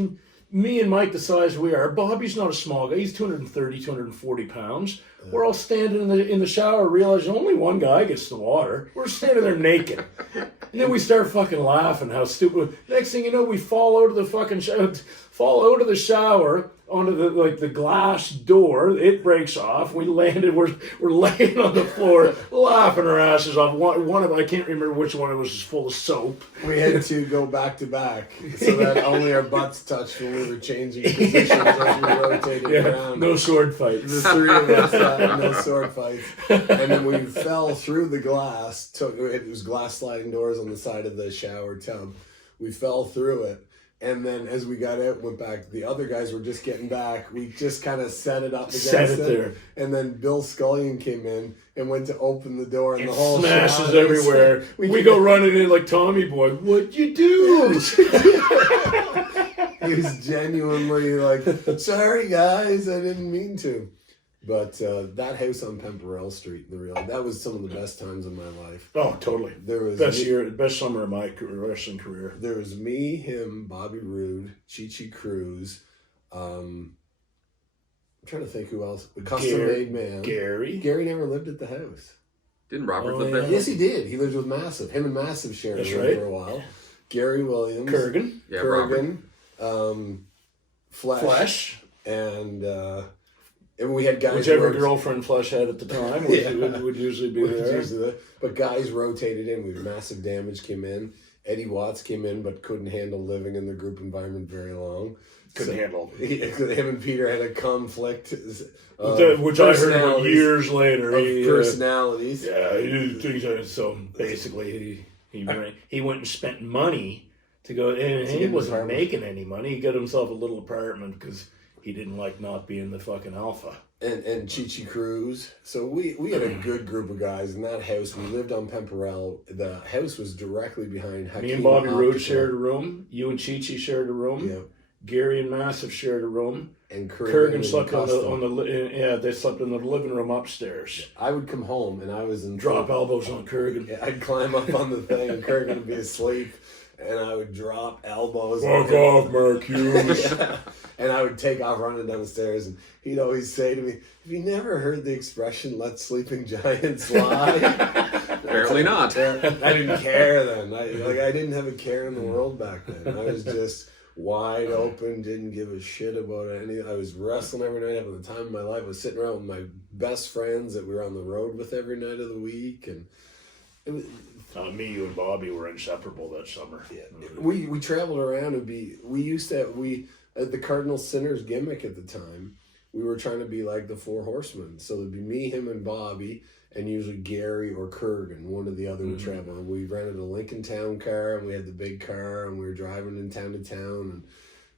me and Mike, the size we are. Bobby's not a small guy. He's 230, 240 pounds. We're all standing in the shower, realizing only one guy gets the water. We're standing there naked. And then we start fucking laughing how stupid. Next thing you know, we fall out of the fucking shower onto the glass door. It breaks off. We landed. We're laying on the floor, laughing our asses off. One of I can't remember which one. It was full of soap. We had to go back to back so that only our butts touched when we were changing positions as we rotated around. No sword fights. The three of us no sword fights. And then we fell through the glass. It was glass sliding doors on the side of the shower tub. We fell through it. And then as we got out, went back, the other guys were just getting back. We just kind of set it up against it. There. And then Bill Scullion came in and went to open the door, and the whole smashes everywhere. We go running in like Tommy Boy. What'd you do? He was genuinely like, sorry guys, I didn't mean to. But that house on Pemperell Street, that was some of the best times of my life. Oh, totally. There was best summer of my wrestling career. There was me, him, Bobby Roode, Chi Cruz. I'm trying to think who else. The custom made man. Gary never lived at the house. Didn't Robert live there? Yes, he did. He lived with Massive. Him and Massive shared a room for a while. Gary Williams, Kurgan, Flesh, and we had guys. Whichever girlfriend Flesh had at the time would usually be there. But guys rotated in. We had Massive Damage came in. Eddie Watts came in, but couldn't handle living in the group environment very long. Couldn't handle. Him and Peter had a conflict. Which I heard about years later. Personalities. So basically, he went and spent money to go, and he wasn't making any money. He got himself a little apartment because he didn't like not being the fucking alpha. And Chi Cruz. So we had a good group of guys in that house. We lived on Pemperell. The house was directly behind Hakeem. Me and Bobby Roode shared a room. You and Chi shared a room. Yep. Gary and Massive shared a room. And Kurgan slept they slept in the living room upstairs. I would come home and I was in drop elbows on Kurgan. Yeah, I'd climb up on the thing and Kurgan would be asleep. And I would drop elbows. Fuck off, Mark Hughes. Yeah. And I would take off running down the stairs, and he'd always say to me, "Have you never heard the expression, let sleeping giants lie?" Apparently not. I didn't care then. I didn't have a care in the world back then. I was just wide open, didn't give a shit about anything. I was wrestling every night, having the time of my life. I was sitting around with my best friends that we were on the road with every night of the week, and it was... me, you, and Bobby were inseparable that summer. Yeah. We traveled around the Cardinal Sinners gimmick at the time. We were trying to be like the Four Horsemen. So it'd be me, him, and Bobby, and usually Gary or Kurgan, one or the other would travel. And we rented a Lincoln Town car, and we had the big car, and we were driving in town to town. And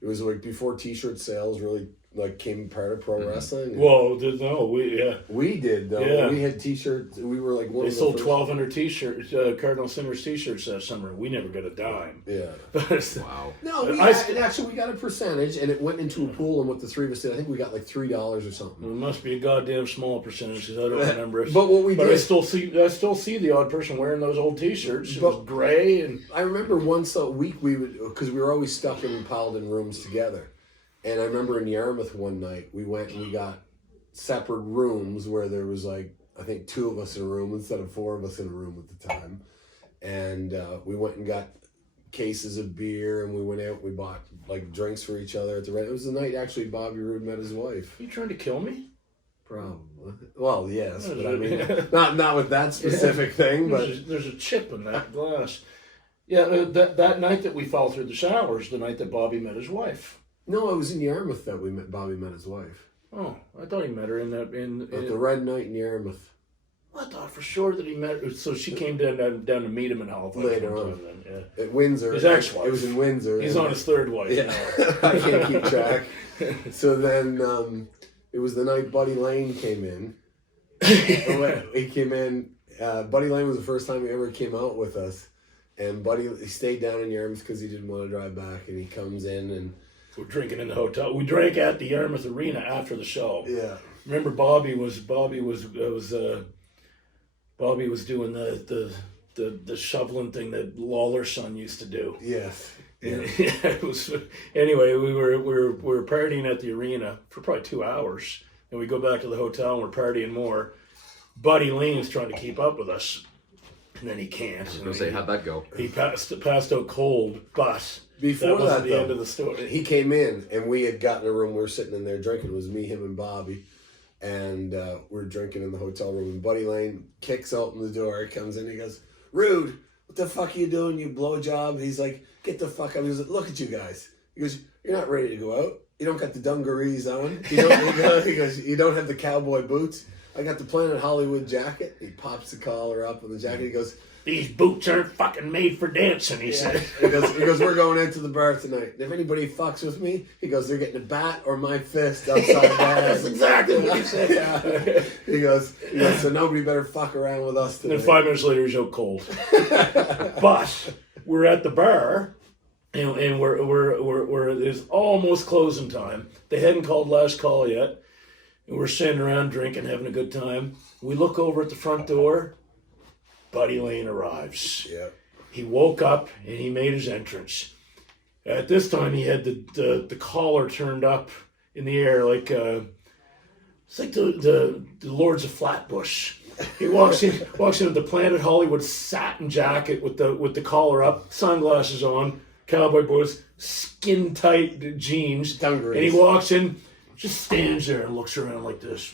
it was like before T-shirt sales really came part of pro wrestling. Well, we did though. Yeah. We had T-shirts. We were like one. They sold 1,200 T-shirts, Cardinal Sinners T-shirts that summer. We never got a dime. Yeah. Wow. No, we got a percentage, and it went into a pool. And what the three of us did, I think we got like $3 or something. It must be a goddamn small percentage because I don't remember it. But what we did, I still see the odd person wearing those old T-shirts. It was gray, and I remember once a week because we were always stuck and piled in rooms together. And I remember in Yarmouth one night, we went and we got separate rooms where there was I think 2 of us in a room instead of 4 of us in a room at the time. And we went and got cases of beer, and we went out and we bought drinks for each other at the rent. It was the night actually Bobby Roode met his wife. Are you trying to kill me? Probably. Well, yes, but I mean, not with that specific thing, but there's a chip in that glass. Yeah, that night that we fell through the showers, the night that Bobby met his wife. No, it was in Yarmouth that Bobby met his wife. Oh, I thought he met her in At the Red Night in Yarmouth. I thought for sure that he met her. So she came down to meet him in Halifax Later one on. time then, yeah. At Windsor. His ex-wife. It was in Windsor. He's on his third wife. Yeah, I can't keep track. So then it was the night Buddy Lane came in. He came in. Buddy Lane was the first time he ever came out with us. And he stayed down in Yarmouth because he didn't want to drive back. And he comes in and... We're drinking in the hotel. We drank at the Yarmouth Arena after the show. Yeah. Remember, Bobby was doing the shoveling thing that Lawler's son used to do. Yes. Yeah. It was. Anyway, we were partying at the arena for probably 2 hours, and we go back to the hotel and we're partying more. Buddy Lane's trying to keep up with us, and then he can't. I was gonna say, how'd that go? He passed out cold, but Before that wasn't that, the end of the story. He came in and we had gotten a room. We were sitting in there drinking. It was me, him, and Bobby. And we're drinking in the hotel room. And Buddy Lane kicks open the door. He comes in. He goes, "Roode, what the fuck are you doing? You blowjob?" He's like, "Get the fuck up." He goes, "Look at you guys." He goes, "You're not ready to go out. You don't got the dungarees on. He goes, "You don't have the cowboy boots. I got the Planet Hollywood jacket." He pops the collar up on the jacket. He goes, "These boots aren't fucking made for dancing," he said. He goes, "We're going into the bar tonight. If anybody fucks with me," he goes, "they're getting a bat or my fist outside the That's exactly what he said. Yeah. He goes, "So nobody better fuck around with us today." And 5 minutes later, he's out cold. But we're at the bar, and we're it's almost closing time. They hadn't called last call yet, and we're sitting around drinking, having a good time. We look over at the front door. Buddy Lane arrives. Yeah. He woke up and he made his entrance. At this time, he had the collar turned up in the air like it's like the Lords of Flatbush. He walks in with the Planet Hollywood satin jacket with the collar up, sunglasses on, cowboy boots, skin tight jeans, Dungarees. and he walks in, just stands there and looks around like this.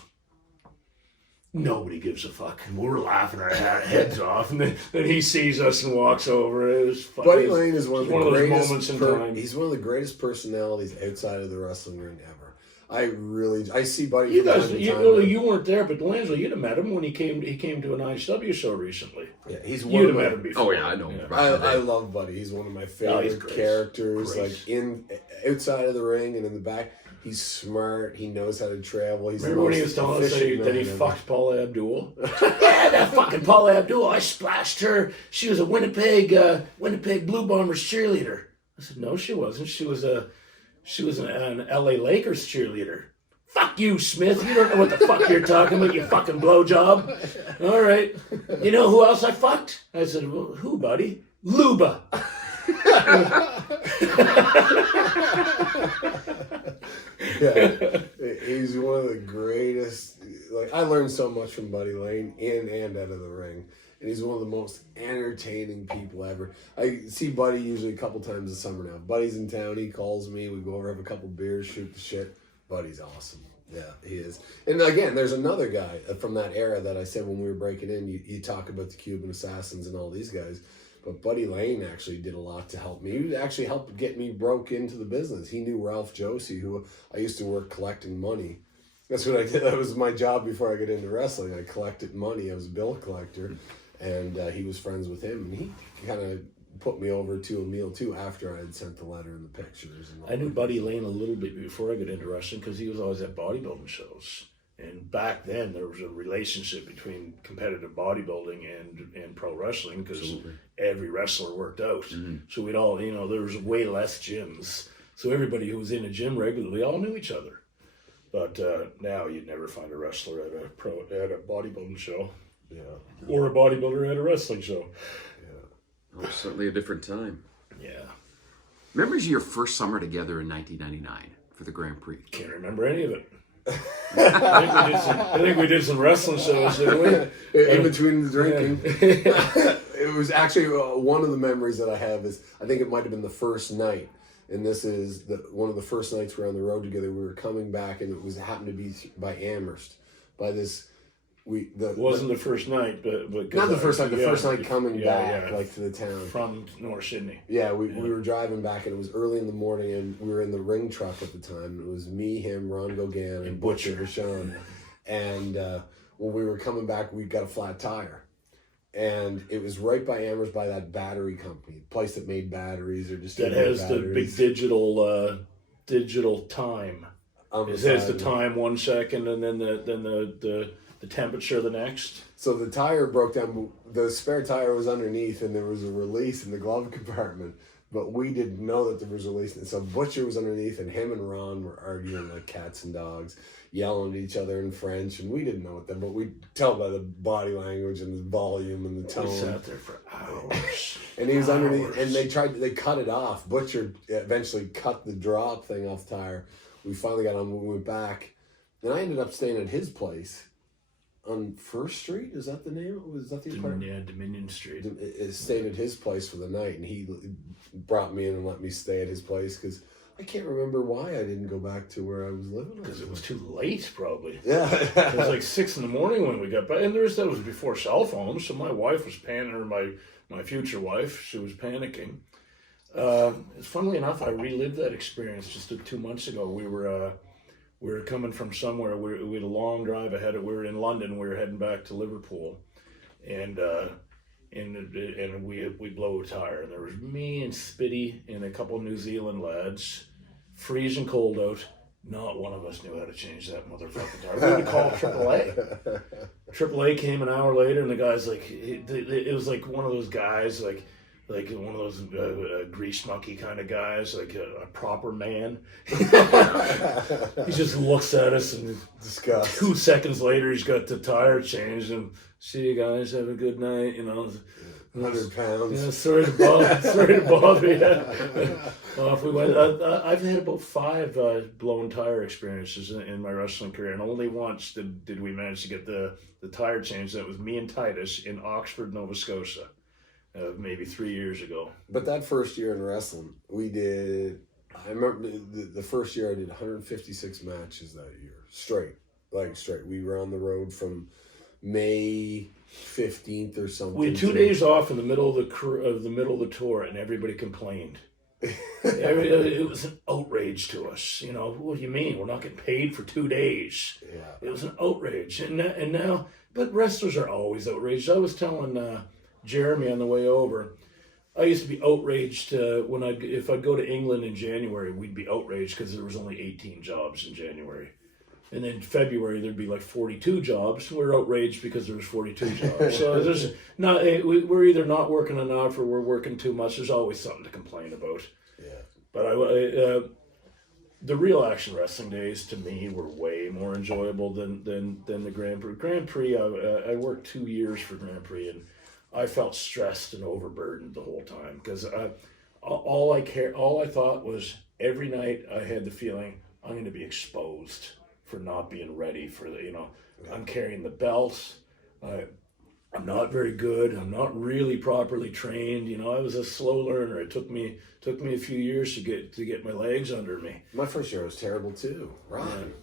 Nobody gives a fuck. And we're laughing our heads off, and then he sees us and walks over. It was funny. Buddy Lane is one of the those greatest moments in time. He's one of the greatest personalities outside of the wrestling ring ever. I see Buddy. You from guys, time to time. you weren't there, but Langelo, you'd have met him when he came to an ISW show recently. Yeah, he's one You'd of have met my. him before. Oh yeah, I know. Yeah. I love Buddy. He's one of my he's favorite great. characters. Great. Like outside of the ring and in the back, he's smart. He knows how to travel. He's Remember when he was telling us that he man fucked Paula Abdul? Yeah, that fucking Paula Abdul. I splashed her. She was a Winnipeg Blue Bombers cheerleader. I said, no, she wasn't. She was an LA Lakers cheerleader. Fuck you, Smith. You don't know what the fuck you're talking about, you fucking blowjob. All right. You know who else I fucked? I said, well, who, buddy? Luba. Yeah, he's one of the greatest. Like, I learned so much from Buddy Lane in and out of the ring, and he's one of the most entertaining people ever. I see Buddy usually a couple times a summer now. Buddy's in town. He calls me. We go over, have a couple beers, shoot the shit. Buddy's awesome. Yeah, he is. And again, there's another guy from that era that I said when we were breaking in. You talk about the Cuban Assassins and all these guys. But Buddy Lane actually did a lot to help me. He actually helped get me broke into the business. He knew Ralph Josie, who I used to work collecting money. That's what I did. That was my job before I got into wrestling. I collected money. I was a bill collector. And he was friends with him. And he kind of put me over to a meal, too, after I had sent the letter and the pictures. And all I knew Buddy Lane a little bit before I got into wrestling because he was always at bodybuilding shows. And back then, there was a relationship between competitive bodybuilding and pro wrestling because every wrestler worked out. Mm-hmm. So we'd all, there was way less gyms. So everybody who was in a gym regularly all knew each other. But now you'd never find a wrestler at a bodybuilding show. Yeah. Or a bodybuilder at a wrestling show. Oh, certainly a different time. Yeah. Memories of your first summer together in 1999 for the Grand Prix. Can't remember any of it. I think we did some wrestling shows, didn't we? In between the drinking. It was actually one of the memories that I have is, I think it might have been the first night. And this is one of the first nights we were on the road together. We were coming back and it happened to be by Amherst. By this, It wasn't the first night, but not the first night. The first night coming back, like to the town from North Sydney. Yeah, we were driving back, and it was early in the morning, and we were in the ring truck at the time. It was me, him, Ron Gauguin, and Butcher Vachon. And when we were coming back, we got a flat tire, and it was right by Amherst, by that battery company, place that made batteries or just that has batteries. The big digital time. It has the time 1 second, and then the temperature the next. So the tire broke down. The spare tire was underneath, and there was a release in the glove compartment. But we didn't know that there was a release. And so Butcher was underneath, and him and Ron were arguing like cats and dogs, yelling at each other in French, and we didn't know what that. But we tell by the body language and the volume and the tone. We sat there for hours. And he was underneath, and they cut it off. Butcher eventually cut the drop thing off the tire. We finally got on. We went back, and I ended up staying at his place on First Street. Is that the name? Was that the apartment? Yeah, Dominion Street. Stayed at his place for the night, and he brought me in and let me stay at his place because I can't remember why I didn't go back to where I was living. Because it was too late, probably. Yeah, it was like 6 a.m. when we got back, and that was before cell phones. So my wife was panicking, or my future wife, she was panicking. Funnily enough, I relived that experience just 2 months ago. We were coming from somewhere. We had a long drive ahead. We were in London. We were heading back to Liverpool, and we blow a tire. And there was me and Spitty and a couple of New Zealand lads, freezing cold out. Not one of us knew how to change that motherfucking tire. We had to call AAA. AAA came an hour later, and the guy's like, it was like one of those guys like one of those grease monkey kind of guys, like a proper man. He just looks at us, and disgust. 2 seconds later, he's got the tire changed, and see you guys, have a good night, 100 pounds. Yeah, sorry to bother you. I've had about 5 blown tire experiences in my wrestling career, and only once did we manage to get the tire changed. That was me and Titus in Oxford, Nova Scotia. Maybe 3 years ago. But that first year in wrestling, I remember the first year I did 156 matches that year. Straight. We were on the road from May 15th or something. We had 2 days off in the middle of the tour, and everybody complained. It was an outrage to us. What do you mean? We're not getting paid for 2 days. Yeah. It was an outrage. And now, but wrestlers are always outraged. I was telling Jeremy on the way over, I used to be outraged if I'd go to England in January, we'd be outraged because there was only 18 jobs in January. And then February, there'd be like 42 jobs. We're outraged because there was 42 jobs. So we're either not working enough or we're working too much. There's always something to complain about. Yeah. But the real action wrestling days to me were way more enjoyable than the Grand Prix. Grand Prix, I worked 2 years for Grand Prix, and I felt stressed and overburdened the whole time because all I thought was every night I had the feeling I'm going to be exposed for not being ready for I'm carrying the belt. I'm not very good. I'm not really properly trained. I was a slow learner. It took me a few years to get my legs under me. My first year was terrible too. Right.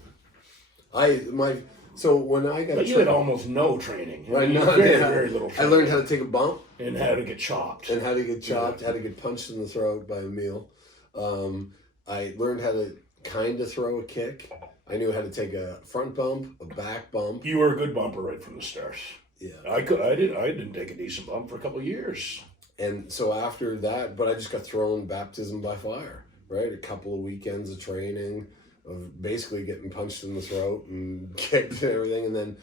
So when I got, but you had almost no training. Right, very little training. I learned how to take a bump and how to get chopped. How to get punched in the throat by Emil. I learned how to kind of throw a kick. I knew how to take a front bump, a back bump. You were a good bumper right from the start. Yeah, I didn't take a decent bump for a couple of years. And so after that, but I just got thrown baptism by fire. Right, a couple of weekends of training, of basically getting punched in the throat and kicked and everything, and then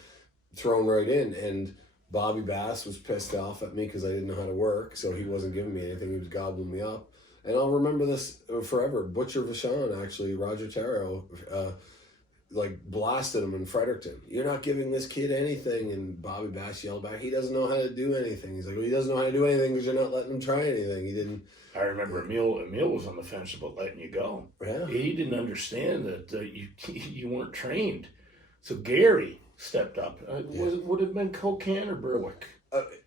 thrown right in. And Bobby Bass was pissed off at me because I didn't know how to work, so he wasn't giving me anything. He was gobbling me up. And I'll remember this forever. Butcher Vachon, actually, Roger Taro, blasted him in Fredericton. You're not giving this kid anything. And Bobby Bass yelled back, he doesn't know how to do anything. He's like, well, he doesn't know how to do anything because you're not letting him try anything. He didn't. I remember Emil was on the fence about letting you go. Yeah. He didn't understand that you weren't trained. So Gary stepped up. Would it have been Cocan or Berwick?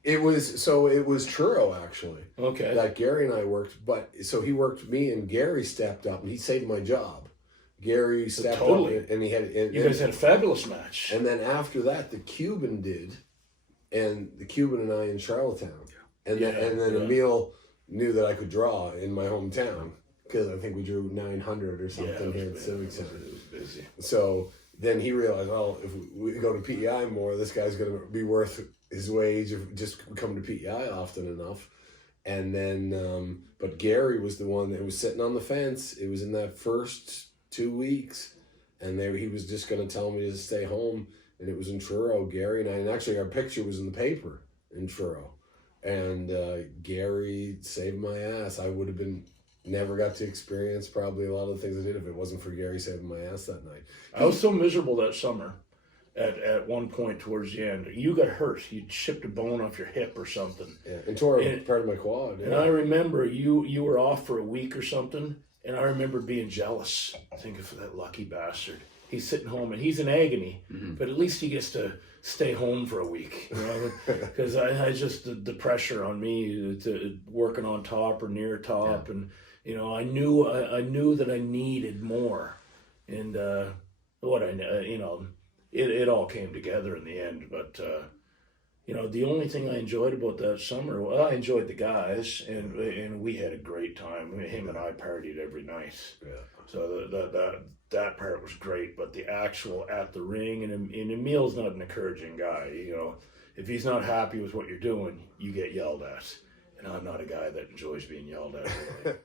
It was Truro, actually. Okay. That Gary and I worked, but so he worked with me, and Gary stepped up and he saved my job. Gary stepped Totally. up and he had. You guys had a fabulous match. And then after that, the Cuban did, and the Cuban and I in Charlottetown, and then Emil knew that I could draw in my hometown because I think we drew 900 or something here at the Civic Center. It was busy. So then he realized, well, if we go to PEI more, this guy's going to be worth his wage of just coming to PEI often enough. And then, but Gary was the one that was sitting on the fence. It was in that first 2 weeks, and there he was just going to tell me to stay home. And it was in Truro, Gary and I. And actually, our picture was in the paper in Truro. And Gary saved my ass. I would have never got to experience probably a lot of the things I did if it wasn't for Gary saving my ass that night. I was so miserable that summer. At one point towards the end, you got hurt. You chipped a bone off your hip or something. Yeah, and tore part of my quad. Yeah. And I remember you were off for a week or something, and I remember being jealous. Thinking for that lucky bastard. He's sitting home and he's in agony, but at least he gets to stay home for a week. You know, because I just the pressure on me to working on top or near top, and you know I knew that I needed more, and It all came together in the end, but the only thing I enjoyed about that summer, well, I enjoyed the guys, and we had a great time. Him and I partied every night, so that part was great. But the actual at the ring, and Emil's not an encouraging guy. You know, if he's not happy with what you're doing, you get yelled at, and I'm not a guy that enjoys being yelled at. Really.